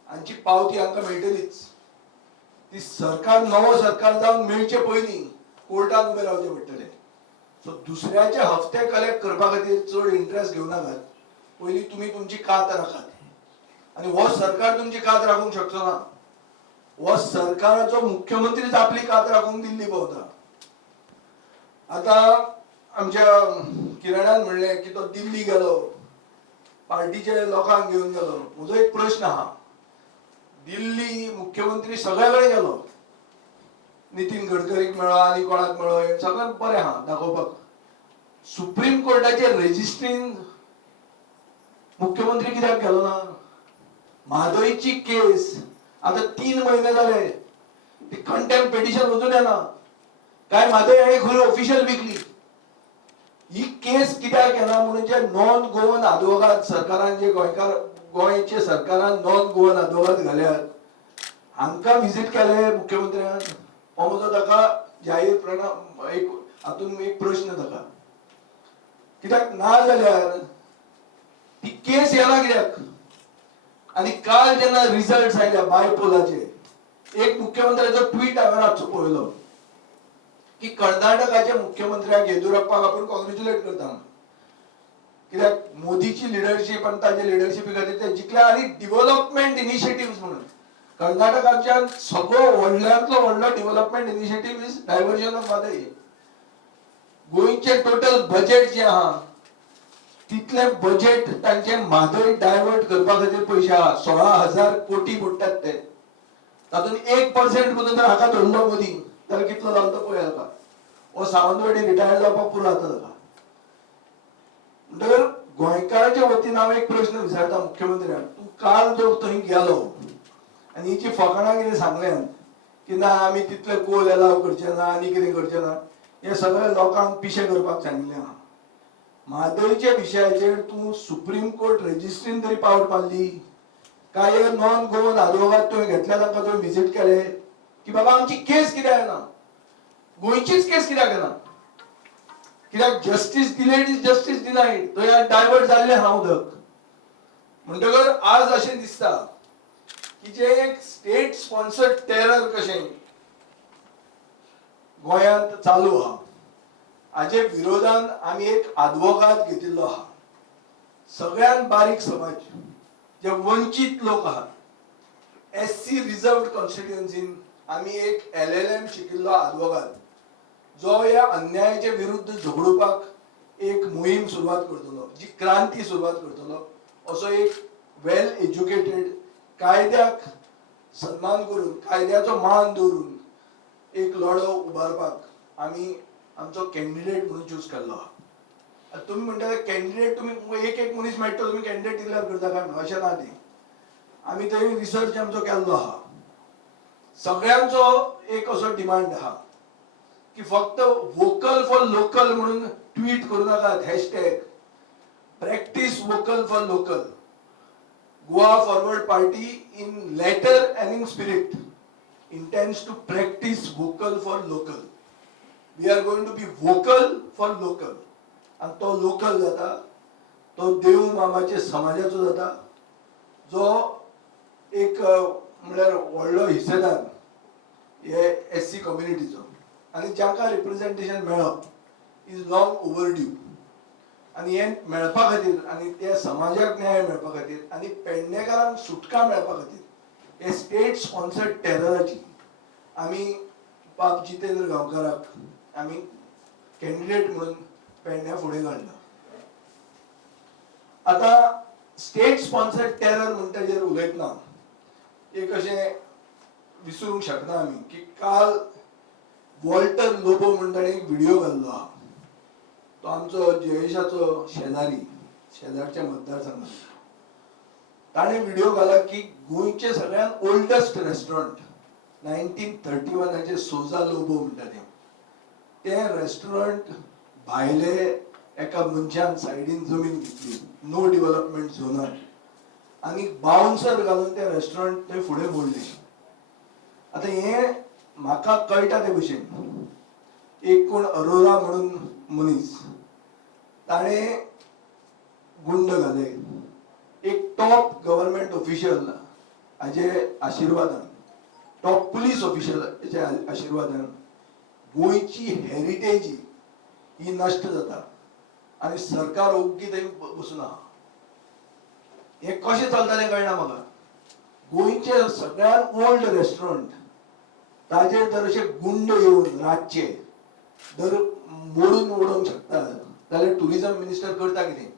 हांची पावती हांकां मेळटलीच. ती सरकार नवो सरकार जावन मेळचे पयलीं कोर्टान उबे रावचे पडटले. सो दुसऱ्याचे हफ्ते कलेक्ट करपा खातीर चड इंट्रस्ट घेवं नाकात. पयलीं तुमी तुमची कात राखात. आनी हो सरकार तुमची कात राखूंक शकचो ना. हो सरकाराचो मुख्यमंत्रीच आपली कात राखूंक दिल्ली भोंवता. आतां आमच्या किरणान म्हणलें की तो दिल्ली गेलो, पार्टीचे लोकांक घेवन गेलो. म्हजो एक प्रश्न आहा, दिल्ली मुख्यमंत्री सगळे कडेन गेलो, नितीन गडकरीक मेळ्ळो आनी कोणाक मेळ्ळो, हे सगळें बरें आहा दाखोवपाक. सुप्रीम कोर्टाचे रेजिस्ट्रीन मुख्यमंत्री कित्याक गेलो ना? म्हादयची केस आता 3 महिने जाले, ती कंटेम्प्ट पिटिशन वचून येना. काय म्हादय हाणें खंय ऑफिशियल विकली? ही केस कित्याक येना म्हणून जे नॉन गोवन आदवोगाद सरकारान जे गोंयचे सरकारान नॉन गोवन आदवोगाद घाल्यात हांकां विजीट केले मुख्यमंत्र्यान. हो म्हजो ताका जाहीरपणान एक हातून एक प्रश्न ताका, कित्याक ना जाल्यार ती केस येना कित्याक? आनी काल जेन्ना रिजल्ट्स आयल्या बायपोलाचे, एक मुख्यमंत्र्याचो ट्वीट हांवें रातचो पळयलो की कर्नाटकाच्या मुख्यमंत्र्याक येदियुरप्पाक आपूण कॉंग्रॅच्युलेट करता, कित्याक मोदीची लिडरशीप आनी ताजे लिडरशिपी खातीर ते जिखले. आनी डेव्हलपमेंट इनिशिएटिव्स म्हणून कर्नाटकाच्या सगळो व्हडल्यांतलो व्हडलो development initiative is diversion of Mhadei. गोंयचे टोटल बजेट जे आहा तितले बजेट तांचे म्हादय डायवर्ट करपा खातीर पयशे आहा. 16,000 कोटी बुडटात ते. तातूंत 1% पसून जर हाका धरलो मोदी जाल्यार कितलो जालो तो पळया ताका. हो सावंतवाडी रिटायर जावपाक पुरो जाता ताका. म्हणटकर गोंयकारांच्या वतीन हांव एक प्रश्न विचारता मुख्यमंत्र्याक, तूं काल जो थंय गेलो आनी हिची फकाणां कितें सांगल्यात की ना आमी तितले कोल एलाव करचे ना आनी कितें करचे ना, हे सगळे लोकांक पिशे करपाक सांगिल्लें आहा. म्हादयच्या विशयाचेर तूं सुप्रीम कोर्ट रेजिस्ट्रीन तरी पावट मारली काय? नॉन गोवन आदवोगाद तुवें घेतल्या तांकां तुवें विजीट केले की बाबा आमची केस कित्याक येना? गोंयचीच केस कित्याक येना? कित्याक जस्टीस डिलेड इज जस्टीस डिनायड. थंय डायवर्ट जाल्लें आहा उदक. म्हणटकर आज अशें दिसता की जे एक स्टेट स्पॉन्सर्ड टेरर कशें गोंयांत चालू आहा हाजे विरोधान आमी एक आदवोगाद घेतिल्लो आहा. सगळ्यात बारीक समाज जे वंचित लोक आहात, SC रिझर्व्ड कॉन्स्टिट्युएन्सीन आमी एक LLM शिकिल्लो आदवोगाद जो ह्या अन्यायाचे विरुद्ध झगडूपाक एक मोहीम सुरवात करतलो, जी क्रांती सुरवात करतलो, असो एक वेल एज्युकेटेड, कायद्याक सन्मान करून, कायद्याचो मान दवरून एक लढो उबारपाक आमी आमचो कॅन्डिडेट म्हणून चूज केल्लो आहा. तुम्ही म्हणटा कॅन्डिडेट तुम्ही एक मनीस मेळटा तुम्ही कॅन्डिडेट डिक्लेअर करता काय म्हणून, अशें ना तें. आमी थंय रिसर्च आमचो केल्लो आहा. सगळ्यांचो एक असो डिमांड आहा की फक्त वोकल फॉर लोकल म्हणून ट्वीट करू नाकात, hashtag practice vocal for local. Goa forward party in letter and in spirit intends to practice vocal for local. We are going to be vocal for local. आणि तो local जाता तो देव मामाचे समाजाचो जाता, जो एक म्हणल्यार व्हडलो हिस्सेदार हे SC कम्युनिटीचो, आणि जाका रिप्रेझेंटेशन मेळप इज लॉंग ओवरड्यू. आणि हे मेळपा खातीर आणि त्या समाजाक न्याय मेळपा खातीर आणि पेडणेकारांक सुटका मेळपा खातीर हे स्टेट स्पॉन्सर्ड टेरराची आमी बाब जितेंद्र गांवकाराक आमी कॅन्डिडेट म्हणून पेडण्या फुडें काडला. आता स्टेट स्पॉन्सर्ड टेरर म्हणटा उलयतना एक अशें विसरूंक शकना आमी की काल वॉल्टर लोबो म्हणून ताणें एक व्हिडिओ घाल्लो आहा. तो आमचो जयेशाचो शेजारच्या मतदारसंघात. ताणें व्हिडिओ घाला की गोंयचे सगळ्यात ओल्डस्ट रेस्टॉरंट 1931 सोजा लोबो म्हणटा ते रेस्टॉरंट भायले एका मनशान सायडीन जमीन घेतली नो डेव्हलपमेंट झोनात, आणि बाउन्सर घालून ते रेस्टॉरंट थंय फुडें मोडले. आता हे म्हाका कळटा ते भशेन एक कोण अरोरा म्हणून मनीस ताणें गुंड घाले, एक टॉप गव्हर्नमेंट ऑफिशियल हाजे आशिर्वादान, टॉप पुलीस ऑफिशियलाच्या आशिर्वादान गोंयची हेरिटेज ही नष्ट जाता आणि सरकार ओग्गी थंय बसून आहा. हे कशें चलता तें कळना म्हाका. गोंयचे सगळ्यात ओल्ड रेस्टॉरंट ताजेर जर अशे गुंड येवन रातचे जर मोडून उडोवंक शकता जाल्यार टुरिझम मिनिस्टर करता कितें?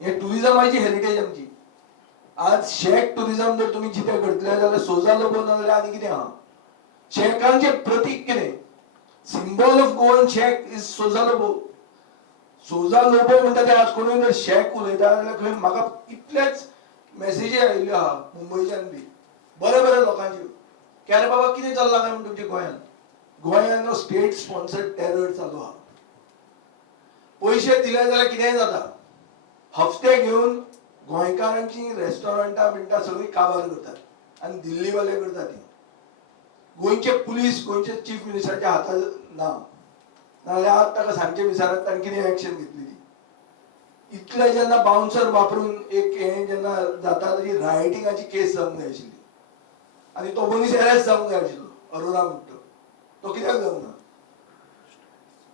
हे टुरिझमाची हेरिटेज आमची. आज शेक टुरिझम जर तुम्ही जिथे करतले जाल्यार सोजा लोबो नाजाल्यार आनी कितें आहा? शेकांचे प्रतीक कितें? Symbol of Goan shake is सोजा लोबो. सोजा लोबो म्हणटा ते आज कोणूय जर शेक उलयता जाल्यार खंय म्हाका इतलेच मेसेजी आयिल्ल्यो आहा मुंबयच्यान बी बरे लोकांच्यो की अरे बाबा कितें चल्लां काय म्हण तुमच्या गोंयांत स्टेट स्पॉन्सर्ड टेरर चालू आहा. पयशे दिले जाल्यार कितेंय जाता. हफ्ते घेवन गोंयकारांची रेस्टॉरंटां बिंटा सगळी काबार करतात आणि दिल्लीवाले करतात ती. गोंयचे पुलीस गोंयचे चीफ मिनिस्टराच्या हातांत ना, नाजाल्यार आज ताका सांजचे विचारात ताणें कितें एक्शन घेतली. इतले जेन्ना बाउन्सर वापरून एक हे जेन्ना जाता तरी रायटिंगाची केस जावंक जाय आशिल्ली आणि तो मनीस अरेस्ट जावंक जाय आशिल्लो अरोरा म्हणटा तो कित्याक जावंक ना.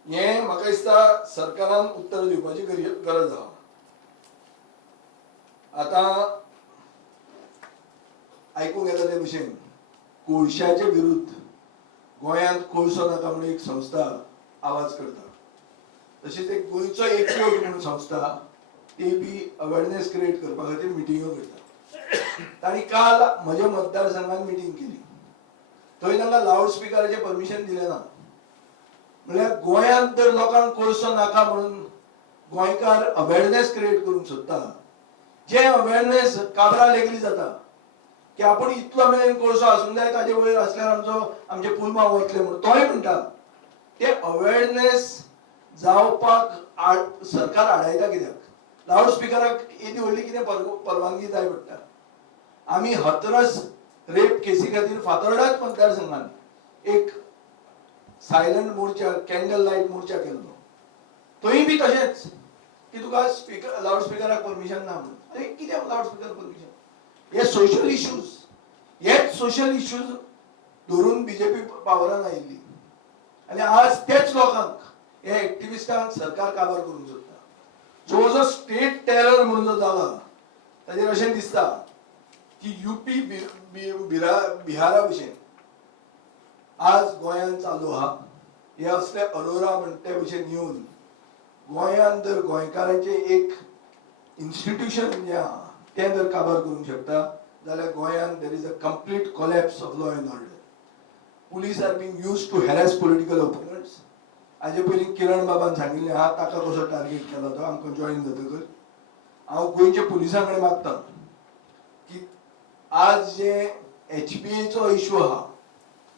हे म्हाका दिसता सरकारान उत्तर दिवपाची गरज आहा. आता आयकूंक येता ते भशेन कोळशाचे विरुद्ध गोंयांत कोळसो नाका म्हणून एक संस्था आवाज करता. तशीच एक गोंयचो एकवट म्हणून संस्था ती बी अवेअरनेस क्रिएट करपा खातीर मिटिंगो करता. तांणी काल म्हज्या मतदारसंघात मिटींग केली. थंय तांकां लावड स्पिकराचें परमिशन दिलें ना. म्हणल्यार गोंयांत जर लोकांक कोळसो नाका म्हणून गोंयकार अवेअरनेस क्रिएट करूंक सोदता, जे अवेअरनेस काबरां लेगली जाता की आपूण इतलो मेरेन कोळसो आसूंक जाय ताजे वयर असल्यार आमचे पुलमा वतले म्हणून तोय म्हणटा. ते अवेअरनेस जावपाक सरकार आडायता कित्याक? लावड स्पिकराक येदी व्हडली कितें परवानगी जाय पडटा. आमी हथरस रेप केसी खातीर फातोर्डाच मतदारसंघात एक सायलंट मोर्चा कॅन्डल लायट मोर्चा केल्लो. थंय बी तशेंच की तुका स्पिकर लावड स्पिकराक परमिशन ना म्हणून. अरे कित्याक लावड स्पिकर परमिशन? हे सोशल इश्यूज, हेच सोशल इश्यूज धरून बीजेपी पावरान आयिल्ली आणि आज तेच लोकांक हे एक्टिविस्टांक सरकार काबार करूंक सोदता जो स्टेट टेरर म्हणून जो जाला ताजेर अशें दिसता की युपी बिहारा भशेन आज गोंयांत चालू आहा हे असले अरोरा म्हणटे भशेन येवन गोंयांत जर गोंयकारांचे एक इन्स्टिट्यूशन जे आहा तें जर काबार करूंक शकता जाल्यार गोंयांत there is a complete collapse of law and order. Police are being used to harass political opponents. हाजे पयलीं किरण बाबान सांगिल्लें आहा ताका कसो टार्गेट केला तो आमकां जॉईन जातकर. हांव गोंयच्या पुलिसां कडेन मागता की आज जे HBAचो इश्यू आहा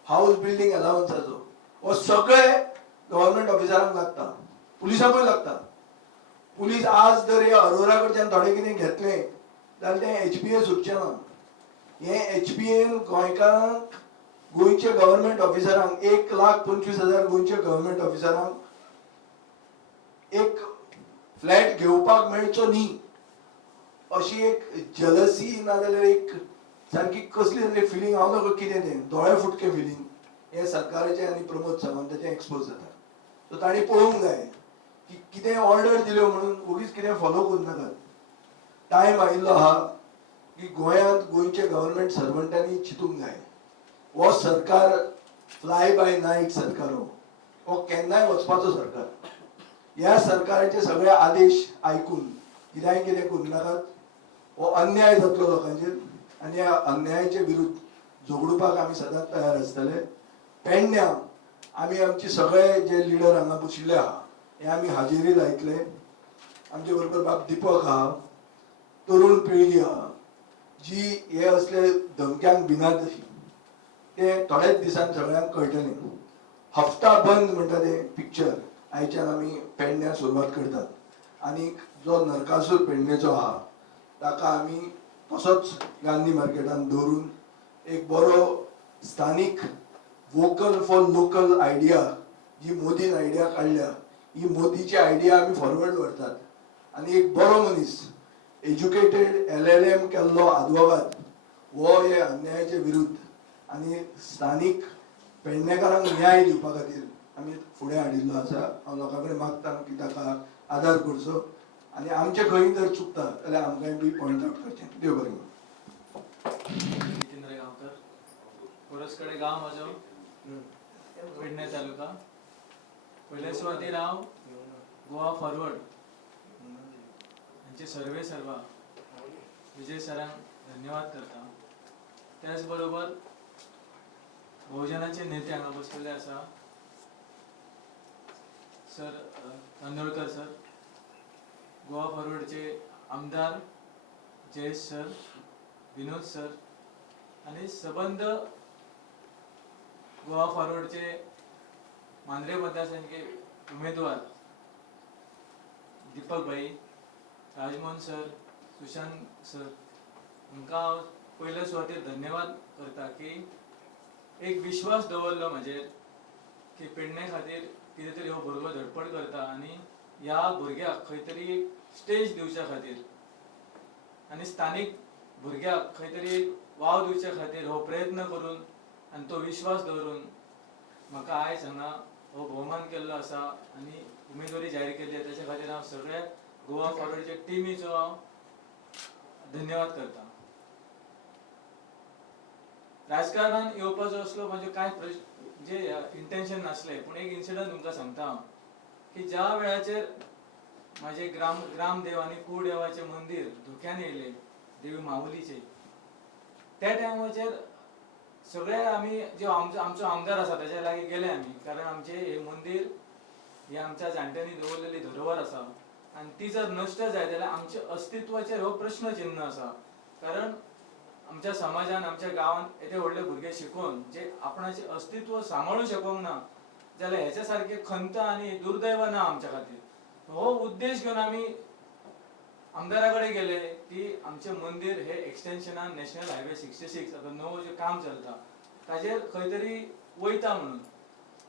हाऊस बिल्डिंग अलावन्साचो हो सगळे गव्हर्नमेंट ऑफिसरांक लागता, पुलिसांकूय लागता. पुलीस आज जर हे अरोरा कडच्यान थोडे कितें घेतलें जाल्यार तें HBA सुटचें ना. हे HBAन गोंयकारांक गोंयच्या गव्हर्नमेंट ऑफिसरांक 1,25,000 गोंयच्या गव्हर्नमेंट ऑफिसरांक एक फ्लॅट घेवपाक मेळचो न्ही अशी एक जलसी नाजाल्यार एक सारकी कसली तरी फिलींग हांव नकळो कितें तें दोळे फुटके फिलींग हे सरकाराचे आनी प्रमोद सावंताचे एक्सपोज जाता. सो तांणी पळोवंक जाय की कितें ऑर्डर दिल्यो म्हणून उगीच कितें फॉलो करूं नाकात. टायम आयिल्लो आहा की गोंयांत गोंयच्या गव्हर्नमेंट सर्वंटांनी चिंतूंक जाय. हो सरकार फ्लाय बाय नायट सरकार हो केन्नाय वचपाचो सरकार. ह्या सरकाराचे सगळे आदेश आयकून कितेंय कितें करूं नाकात. हो अन्याय जातलो लोकांचेर आनी ह्या अन्यायाचे विरुद्ध झगडूपाक आमी सदांच तयार आसतले. पेडण्यां आमी आमचे सगळे जे लिडर हांगा बशिल्ले आहा हे आमी हाजेरी लायतले. आमचे बरोबर बाब दिपक आहा, तरुण पिळगी आहा जी हे असले धमक्यांक भिनात अशी. ते थोडेच दिसान सगळ्यांक कळटलें. हफ्ता बंद म्हणटा ते पिक्चर आयच्यान आमी पेडण्यां सुरवात करतात आनी जो नरकासूर पेडणेचो आहा ताका आमी तसोच गांधी मार्केटान दवरून एक बरो स्थानीक वोकल फॉर लोकल आयडिया जी मोदीन आयडिया काडल्या ही मोदीची आयडिया आमी फॉरवर्ड व्हरतात. आनी एक बरो मनीस एज्युकेटेड LLM केल्लो आदवोगाद हो हे अन्यायाचे विरुद्ध आनी स्थानीक पेडणेकारांक न्याय दिवपा खातीर आमी फुडें हाडिल्लो आसा. हांव लोकां कडेन मागता की ताका आदार करचो आनी आमचे खंय जर चुकता जाल्यार आमकांय बी पॉयंट आउट करचें. देव बरें. जितेंद्र गांवकर, कोरसकडे गांव म्हजो, पेडणे तालुका. पयले सुवातेर हांव गोवा फॉरवर्ड हांचे सर्वे सर्वा विजय सरांक धन्यवाद करता. त्याच बरोबर बहुजनाचे नेते हांगा बसलेले आसा सर कांदोळकर सर, गोवा फॉरवर्डचे आमदार जयेश सर, विनोद सर आणि सबंध गोवा फॉरवर्डचे मांद्रे मतदारसंघाचे उमेदवार दीपक भाई, राजमोहन सर, सुशांत सर हांकां हांव पयल्या सुवातेर धन्यवाद करता की एक विश्वास दवरलो म्हजेर की पेडणे खातीर कितें तरी हो भुरगो धडपड करता आनी ह्या भुरग्याक खंय तरी एक स्टेज दिवच्या खातीर आनी स्थानीक भुरग्याक खंय तरी वाव दिवच्या खातीर हो प्रयत्न करून आनी तो विश्वास दवरून म्हाका आयज हांगा हो भोवमान केल्लो आसा आनी उमेदवारी जाहीर केली ताचे खातीर हांव सगळ्या गोवा फॉरवर्डच्या टिमीचो हांव धन्यवाद करता. राजकारणान येवपाचो असलो म्हणजे कांय जे इंटेन्शन नासलें पूण एक इन्सिडंट तुमकां सांगता हांव की ज्या वेळाचेर म्हाजे ग्रामदेव आनी कुळदेवाचें मंदीर धुक्यान येयलें देवी माऊलीचें त्या टायमाचेर सगळे आमी जो आमचो आमदार आसा ताच्या लागीं गेले आमी कारण आमचें हें मंदीर ही आमच्या जाणट्यांनी दवरलेली धरोवर आसा आनी ती जर नश्ट जाय जाल्यार आमच्या अस्तित्वाचेर हो प्रश्न चिन्ह आसा. कारण आमच्या समाजान आमच्या गांवांत येदे व्हडले भुरगे शिकून जे आपणाचें अस्तित्व सांबाळूंक शकूंक ना जाल्यार हेच्या सारके खंत आनी दुर्दैव ना आमच्या खातीर. हो उद्देश घेवन आमी आमदारा कडेन गेले की आमचें मंदीर हे एक्सटेन्शनान नॅशनल हायवे 66 आता नवो जे काम चलता ताचेर खंय तरी वयता म्हणून.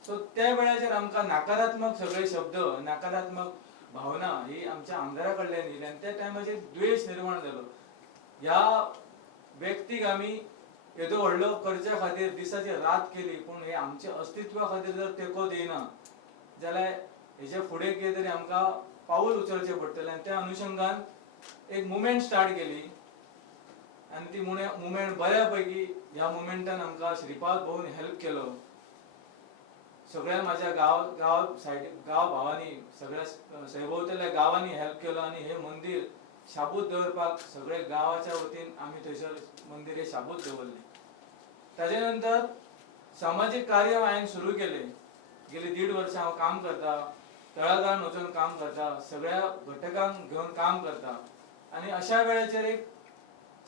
सो त्या वेळाचेर आमकां नकारात्मक सगळे शब्द नकारात्मक भावना ही आमच्या आमदारा कडल्यान येयली आनी त्या टायमाचेर द्वेष निर्माण जालो. ह्या व्यक्तीक आमी येदो व्हडलो करच्या खातीर दिसाची रात केली पूण हे आमच्या अस्तित्वा खातीर जर तेंको दिना जाल्यार हेचे फुडें कितें तरी आमकां पाऊल उचलचें पडटलें आनी त्या अनुशंगान एक मुवमेंट स्टार्ट केली आनी ती मुवमेंट बऱ्यापैकी ह्या मुवमेंटान आमकां श्रीपाद भोवन हेल्प केलो. सगळ्या म्हाज्या गांव भावांनी सगळ्या सैभोवतल्या गांवांनी हेल्प केलो आनी हे मंदिर शाबूत दवरपाक सगळे गांवाच्या वतीन आमी थंयसर मंदिर हे शाबूत दवरले. ताजे नंतर सामाजीक कार्य हांवें सुरू केले. गेली 1.5 वर्सां हांव काम करता, तळागाळान वचून काम करता, सगळ्या घटकांक घेवन काम करता आनी अशा वेळाचेर एक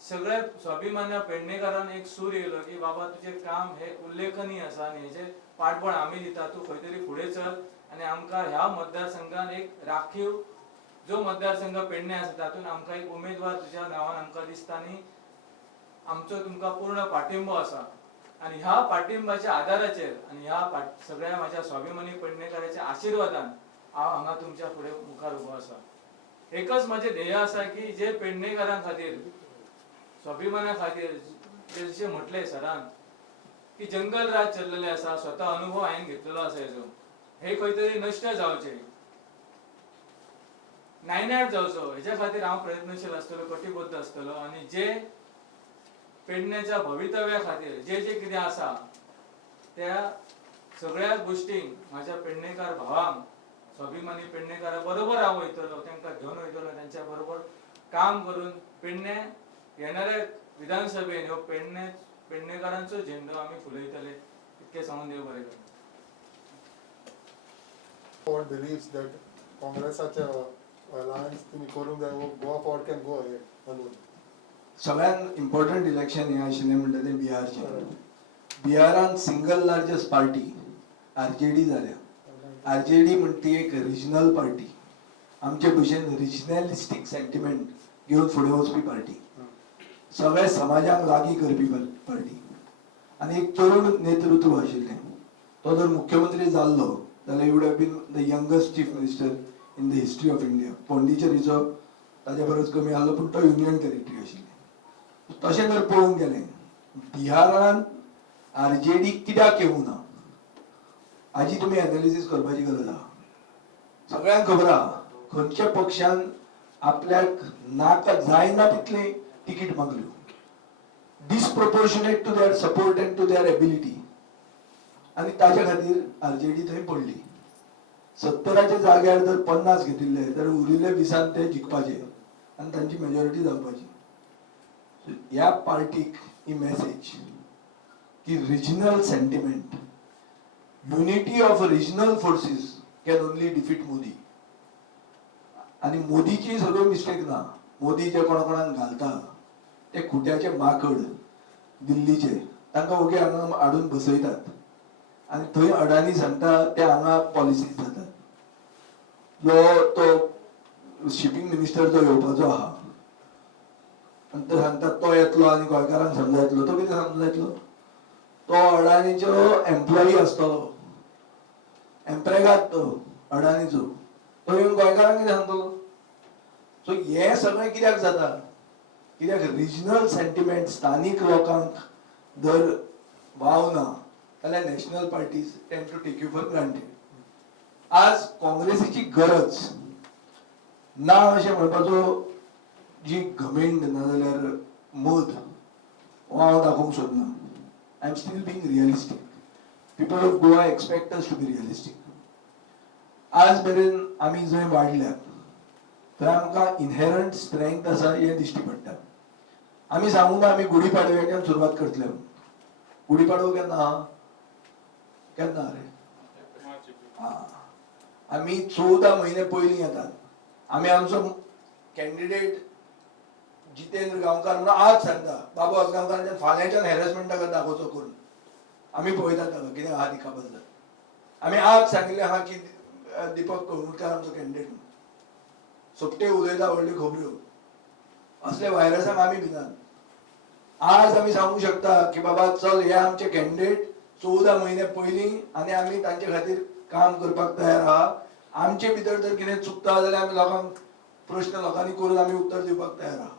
सगळ्या स्वाभिमान्य पेडणेकारान एक सूर येयलो की बाबा तुजें काम हे उल्लेखनीय आसा आनी हेचे पाठबळ आमी दिता, तूं खंय तरी फुडें चल आनी आमकां ह्या मतदारसंघान एक राखीव जो मतदारसंघ पेडणे आसा तातूंत आमकां एक उमेदवार तुज्या नांवान आमकां दिसता आनी आमचो तुमकां पूर्ण पाठिंबो आसा. आनी ह्या पाठिंब्याच्या आदाराचेर आनी ह्या सगळ्या म्हाज्या स्वाभिमानी पेडणेकाराच्या आशिर्वादान हांव हांगा तुमच्या फुडें मुखार उबो आसा. एकच म्हाजें ध्येय आसा की जे पेडणेकारां खातीर स्वाभिमाना खातीर जशें म्हटलें सरान की जंगल राज चल्लेलें आसा, स्वता अनुभव हांवें घेतलेलो आसा हेजो, हे खंय तरी नश्ट जावचे, नायनाट जावचो हेच्या खातीर हांव प्रयत्नशील आसतलो, कटिबद्ध आसतलो आनी जे पेडण्याच्या भवितव्या खातीर जे जे कितें आसा त्या सगळ्या गोष्टींक म्हाज्या पेडणेकार भावांक स्वाभिमानी पेडणेकारा बरोबर हांव वयतलो, तांकां घेवन वयतलो, तांच्या बरोबर काम करून पेडणे येणाऱ्या विधानसभेन ह्यो पेडणेकारांचो झेंडो आमी फुलयतले इतकें सांगून देव बरें करूं. Ford believes that काँग्रेसाच्या alliance तुम्ही करूंक जाय, Goa forward can go ahead. सगळ्यात इम्पॉर्टंट इलेक्शन हे आशिल्लें म्हणटा तें बिहारचें. बिहारान सिंगल लार्जस्ट पार्टी आरजेडी जाल्या. आरजेडी म्हणटा ती एक रिजनल पार्टी, आमचे भशेन रिजनलिस्टीक सेंटिमेंट घेवन फुडें वचपी पार्टी, सगळ्या समाजाक लागीं करपी पार्टी आनी एक तरुण नेतृत्व आशिल्लें. तो जर मुख्यमंत्री जाल्लो जाल्यार he would have been the youngest chief minister in the history of India. पोंडिचेरीचो ताच्या परस कमी आसलो पूण तो युनियन टेरिटरी आशिल्लें. तशें जर पळोवंक गेलें बिहारान आरजेडी कित्याक येवंक ना हाजी तुमी एनालिसीस करपाची गरज आहा. सगळ्यांक खबर आहा खंयच्या पक्षान आपल्याक नाका जायना तितले तिकीट मागल्यो, disproportionate to their support and to their ability, आनी ताच्या खातीर आरजेडी थंय पडली. 70च्या जाग्यार जर 50 घेतिल्ले तर उरिल्ले 20 ते जिखपाचे आनी तांची मेजॉरिटी जावपाची. ह्या पार्टीक ही मेसेज की regional sentiment, unity of regional forces can only defeat Modi. आणि मोदीची सगळं मिस्टेक ना. मोदी जे कोणाक घालता ते खुट्याचे माकड दिल्लीचे, तांकां ओगे हांगा हाडून बसयतात आनी थंय अडानी सांगता ते हांगा पॉलिसीज जातात. तो शिपिंग मिनिस्टर जो येवपाचो आहा आनी तो सांगता तो येतलो आनी गोंयकारांक समजा येतलो. तो कितें समजा येतलो? तो अडानीचो एम्प्लॉई आसतलो, एम्प्रेगात तो अडानीचो, तो येवन गोंयकारांक कितें सांगतलो? सो हे सगळें कित्याक जाता? कित्याक रिजनल सेंटिमेंट स्थानीक लोकांक जर वावना जाल्यार national parties tend to take you for granted. आज काँग्रेसीची गरज ना अशें म्हणपाचो जी घमेंड नाजाल्यार मद हो हांव दाखोवंक सोदना. I am still being realistic. People of Goa expect us to be realistic. आज मेरेन आमी जंय वाडल्यात थंय आमकां इनहेरंट स्ट्रेंथ आसा हें दिश्टी पडटा. आमी सांगूंक ना आमी गुढीपाडव्याच्यान सुरवात करतले. गुढीपाडवो केन्ना आहा? केन्ना रे? आमी 14 म्हयने पयलीं येतात. आमी आमचो कॅन्डिडेट जितेंद्र गांवकार म्हणून आज सांगता बाबू आसगांवकारांच्यान फाल्यांच्यान हॅरेसमेंटाक दाखोवचो करून. आमी पळयतात ताका कितें आहा तिका बद्दल. आमी आज सांगिल्लें आहा की दीपक कळंगूटकार आमचो कॅन्डिडेट म्हणून. सोपटे उलयता व्हडल्यो खबऱ्यो. असले व्हायरसाक आमी भिनात. आज आमी सांगूंक शकता की बाबा चल हे आमचे कॅन्डिडेट 14 म्हयने पयलीं आनी आमी तांचे खातीर काम करपाक तयार आहा. आमचे भितर जर कितें चुकता जाल्यार आमी लोकांक प्रश्न लोकांनी करून आमी उत्तर दिवपाक तयार आहा.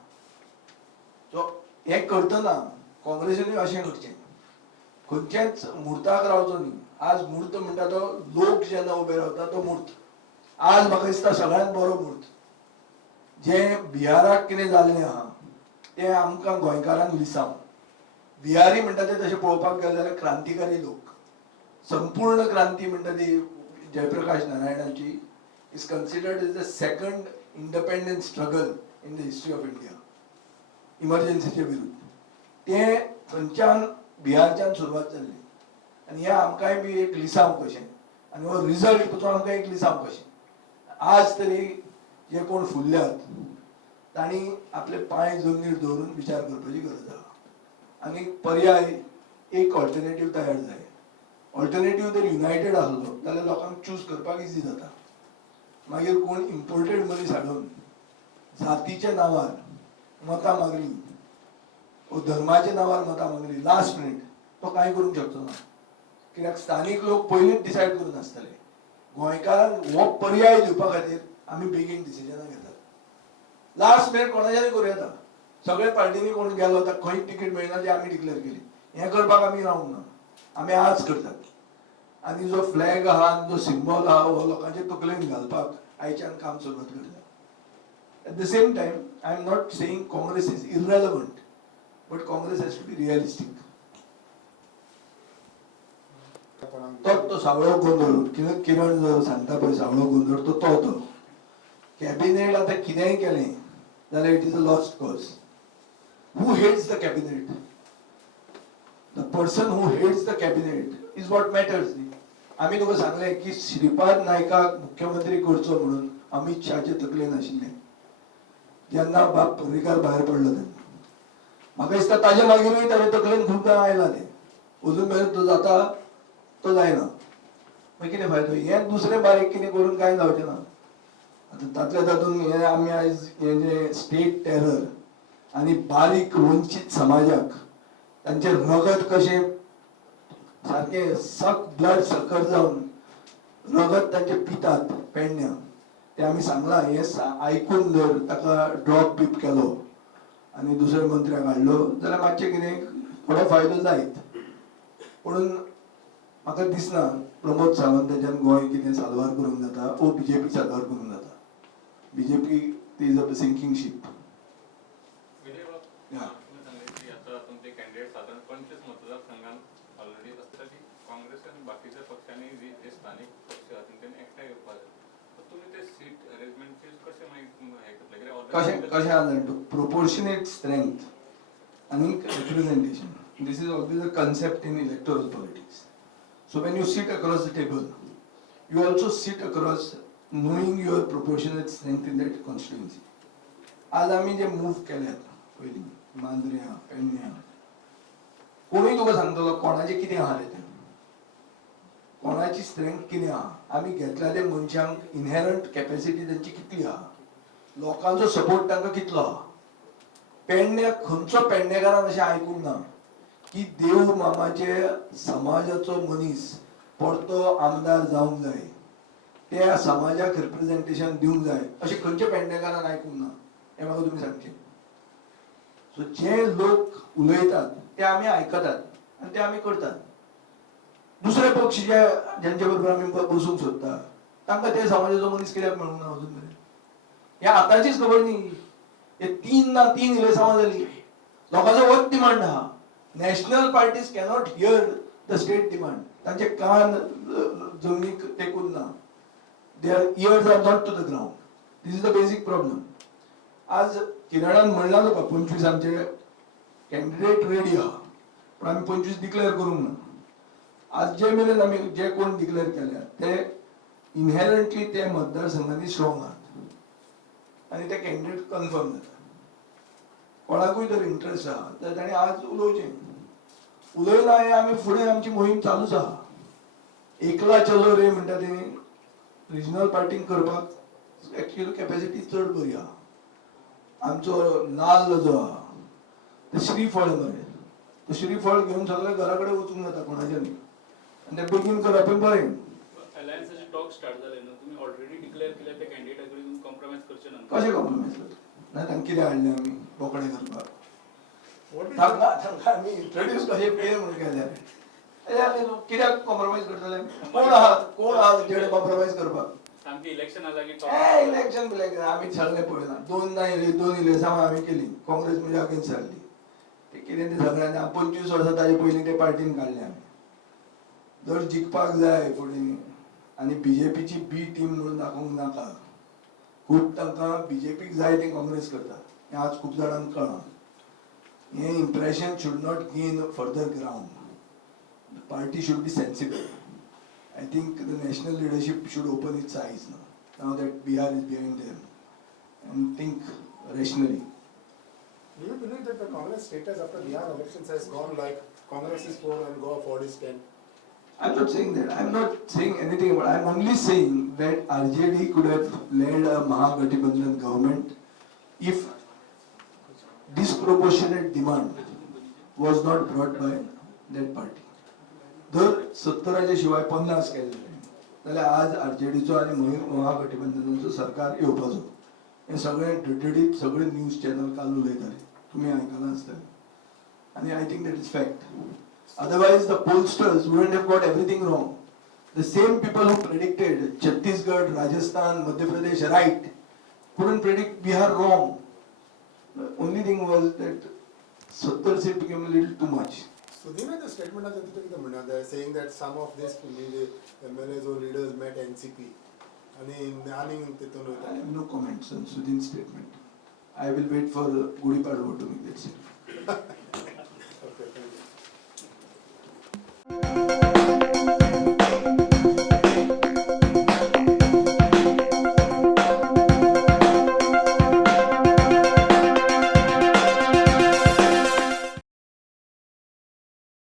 सो हें करतना काँग्रेसीनूय अशें करचें. खंयचेच मुहूर्ताक रावचो न्ही. आज मुहूर्त म्हणटा तो लोक जेन्ना उबे रावता तो मुहूर्त. आज म्हाका दिसता सगळ्यांत बरो मुहूर्त जे बिहाराक कितें जाल्लें आहा तें आमकां गोंयकारांक लिसांव. बिहारी म्हणटा ते तशें पळोवपाक गेले जाल्यार क्रांतिकारी लोक. संपूर्ण क्रांती म्हणटा ती जयप्रकाश नारायणाची is considered as the second independence struggle in the history of India. इमर्जन्सीचे विरुद्ध ते थंयच्यान बिहारच्यान सुरवात जाल्ली आनी हें आमकांय बी एक लिसांव कशें आनी हो रिजल्ट ताचो आमकां एक लिसांव कशें. आज तरी जे कोण फुडल्यात तांणी आपले पांय जमनीर दवरून विचार करपाची गरज आहा आनी पर्याय एक ऑल्टरनेटीव तयार जाय. ऑल्टरनेटीव जर युनायटेड आसलो जाल्यार लोकांक चूज करपाक इजी जाता. मागीर कोण इम्पोर्टेड मनीस हाडून जातीच्या नांवार मतां मागली वा धर्माच्या नांवार मतां मागली लास्ट मिनीट तो कांय करूंक शकचो ना. कित्याक स्थानीक लोक पयलींच डिसायड करून आसतले. गोंयकारांक हो पर्याय दिवपा खातीर आमी बेगीन डिसिजनां घेतात. लास्ट मिनीट कोणाच्याय करूं येता. सगळे पार्टीनी कोण गेलो ताका खंय तिकीट मेळना जे आमी डिक्लेअर केली हें करपाक आमी रावूंक ना. आमी आज करतात आनी जो फ्लॅग आहा आनी जो सिंबल आहा हो लोकांचे तकलेन घालपाक आयच्यान काम सुरवात करता. At the same time, I am not saying Congress is irrelevant, but Congress has to be realistic. तो सावळो गोंधळ किरण जो सांगता पळय सावळो गोंधळ तो कॅबिनेट आतां कितेंय केलें जाल्यार it is a lost cause. Who heads the cabinet? The person who heads the cabinet is what matters. आमी तुका सांगलें की श्रीपाद नायकाक मुख्यमंत्री करचो म्हणून अमित शहाचे तकलेन आशिल्लें. जेन्ना बाब पर्रीकार भायर पडलो तेन्ना म्हाका दिसता ताजे मागीरूय ताजे तकलेन खूब जाण आयला तें अजून मेरेन तो जाता तो जायना. मागीर कितें फायदो? हें दुसरें बारीक कितें करून कांय जावचें ना. आतां तातल्या तातूंत हें आमी आयज हें जें स्टेट टेरर आनी बारीक वंचीत समाजाक तांचें रगत कशें सारकें सक ब्लड सकर जावन रगत तांचें पितात पेडण्यां ते आमी सांगलां. हें आयकून जर ताका ड्रॉप बीप केलो आनी दुसऱ्या मंत्र्याक हाडलो जाल्यार मातशें कितें थोडो फायदो जायत. पूण म्हाका दिसना प्रमोद सावंताच्यान गोंय कितें साल्वार करूंक जाता वो बीजेपी साल्वार करूंक जाता. BJP is a sinking ship. Vijay Bab, तुम्ही सांगले की आता तुमचे कॅन्डिडेट साधारण 25 मतदारसंघात ऑलरेडी असतात की काँग्रेस आणि बाकीच्या पक्षांनी जे स्थानिक पक्ष आहेत त्यांनी एकठांय येवपाक तर तुम्ही ते सीट अरेंजमेंटचे कसे माहिती कशें आसा प्रोपोर्शनेट स्ट्रेंथ आनी representation. This is always a concept in electoral politics. So when you sit across the table, you also sit across knowing your proportionate strength in that constituency. आज आमी जे मूव केल्यात पयलीं मांद्र्या पेडण्यां कोणूय तुका सांगतलो कोणाचें कितें आहा रे तें कोणाची स्ट्रेंथ कितें आहा. आमी घेतल्या त्या मनशांक इनहेरंट कॅपॅसिटी तांची कितली आहा लोकांचो सपोर्ट तांकां कितलो आहा. पेडण्याक खंयचो पेडणेकारान अशें आयकूंक ना की देव मामाचे समाजाचो मनीस परतो आमदार जावंक जाय त्या समाजाक रिप्रेझेंटेशन दिवंक जाय अशें खंयच्या पेडणेकारान आयकूंक ना. हें म्हाका तुमी सांगचें. सो जे लोक उलयतात ते आमी आयकतात आनी ते आमी करतात. दुसरे पक्ष जेंचे बरोबर आमी बसूंक सोदता तांकां ते समाजाचो मनीस कित्याक मेळूंक ना अजून मेरेन? हें आतांचीच खबर न्ही. हे 3 इलेक्शनां जालीं लोकांचो वच डिमांड आहा. National parties cannot hear the state demand. तांचे कान जमनीक टेकून ना. Their ears are not to the ground. This is the basic problem. आज किरणान म्हणला तुका 25 आमचे कॅन्डिडेट रेडी आहा पण आमी 25 डिक्लेअर करूंक ना. आज जे मेरेन आमी जे कोण डिक्लेअर केल्या ते इनहेरंटली ते मतदारसंघांनी स्ट्रॉंग आहात आनी ते कॅन्डिडेट कन्फर्म जाता. कोणाकूय जर इंटरेस्ट आहा तर ताणें आज उलोवचें. उलयना हें आमी फुडें आमची मोहीम चालूच आहा. एकला चलो रे म्हणटा तें रिजनल पार्टींक करपाक एक्चुअली कॅपॅसिटी चड बरी आहा. आमचो नाल्ल जो आहा ते श्रीफळ मरे तो श्रीफळ घेवन सगळे घरा कडेन वचूंक जाता कोणाच्यानी आनी तें बेगीन करप बरें. अलायन्साचे टॉक स्टार्ट जाले न्हू. तुम्ही ऑलरेडी डिक्लेअर केल्या त्या कॅन्डिडेटा कडेन तुम्ही कॉम्प्रोमाइज करचे ना. कशें कॉम्प्रोमाइज करता? ना तांकां कितें हाडलें आमी बोकडे करपाक? तांकां आमी इंट्रोड्यूस कशें पेर म्हणून केले कित्याक कॉम्प्रोमाइज करतले? कोण आहा तेंचे कडेन कॉम्प्रोमाइज करपाक? सामकी इलेक्शन लागीं इलेक्शन बिलेक्शन आम्ही सगळे पळयला दोन इलेक्शन आम्ही केली काँग्रेस म्हणजे अगेन्स्ट जाल्ली ते कितें ते सगळ्यांनी 25 वर्सां ताजे पयलीं ते पार्टीन काडले आमी जर जिखपाक जाय फुडें आनी बीजेपीची बी टीम म्हणून दाखोवंक नाका खूब तांकां बीजेपीक जाय ते काँग्रेस करता हें आज खूब जाणांक कळ्ळां हें impression should not gain further ground the party should be sensible I think the national leadership should open its eyes now that Bihar is behind them, and think rationally. Do you believe that the Congress status after Bihar elections has gone like Congress is 4 and Goa forward is 10? I'm not saying that. I'm not saying anything about it. I'm only saying that RJD could have led a Mahagathbandhan government if disproportionate demand was not brought by that party. जर 70च्या शिवाय 50 केले जाल्यार आज आरजेडीचो आनी महागठबंधनाचो सरकार येवपाचो हे सगळे डडडीत सगळे न्यूज चॅनल काल उलयताले तुमी आयकलां आसतलें आनी I think that is fact otherwise the pollsters wouldn't have got everything wrong the same people who predicted Chhattisgarh Rajasthan Madhya Pradesh right couldn't predict Bihar wrong. The only thing was that 70 seat became a little too much. So do you know the statement of the they're saying that some of these MLAs or leaders met NCP and I have no comments on Sudhin's statement. I will wait for Gudi Padwa to make that statement.